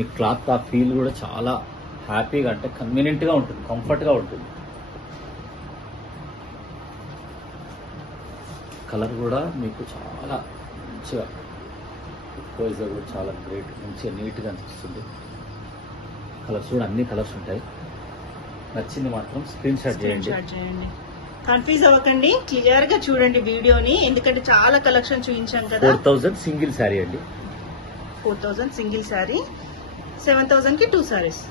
ఈ క్లాత్ ఆ ఫీల్ కూడా చాలా హ్యాపీగా, అంటే కన్వీనియంట్ గా ఉంటుంది, కంఫర్ట్ గా ఉంటుంది. కలర్ కూడా మీకు చాలా మంచిగా, పోయిజ్ కూడా చాలా గ్రేట్, మంచిగా నీట్ గా అనిపిస్తుంది. కలర్స్ కూడా అన్ని కలర్స్ ఉంటాయి. నచ్చింది మాత్రం స్క్రీన్ షాట్ చేయండి. కన్ఫ్యూజ్ అవ్వకండి, క్లియర్ గా చూడండి వీడియోని, ఎందుకంటే చాలా కలెక్షన్ చూపించాం కదా. 4000 సింగిల్ శారీ అండి. 4000 సింగిల్ శారీ, 7000 కి 2 సారీస్.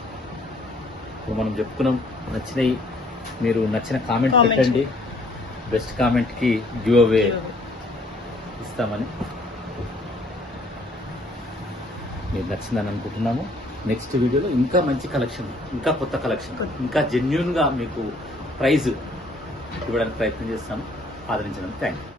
ఇప్పుడు మనం చెప్పుకున్నాం, నచ్చినవి మీరు నచ్చిన కామెంట్ Comment పెట్టండి. బెస్ట్ కామెంట్ కి గివ్ అవే ఇస్తామని మీరు నచ్చిందని అనుకుంటున్నాము. నెక్స్ట్ వీడియోలో ఇంకా మంచి కలెక్షన్, ఇంకా కొత్త కలెక్షన్, ఇంకా జెన్యున్ గా మీకు ప్రైజ్ ఇవ్వడానికి ప్రయత్నం చేస్తాము. ఆదరించడానికి థ్యాంక్ యూ.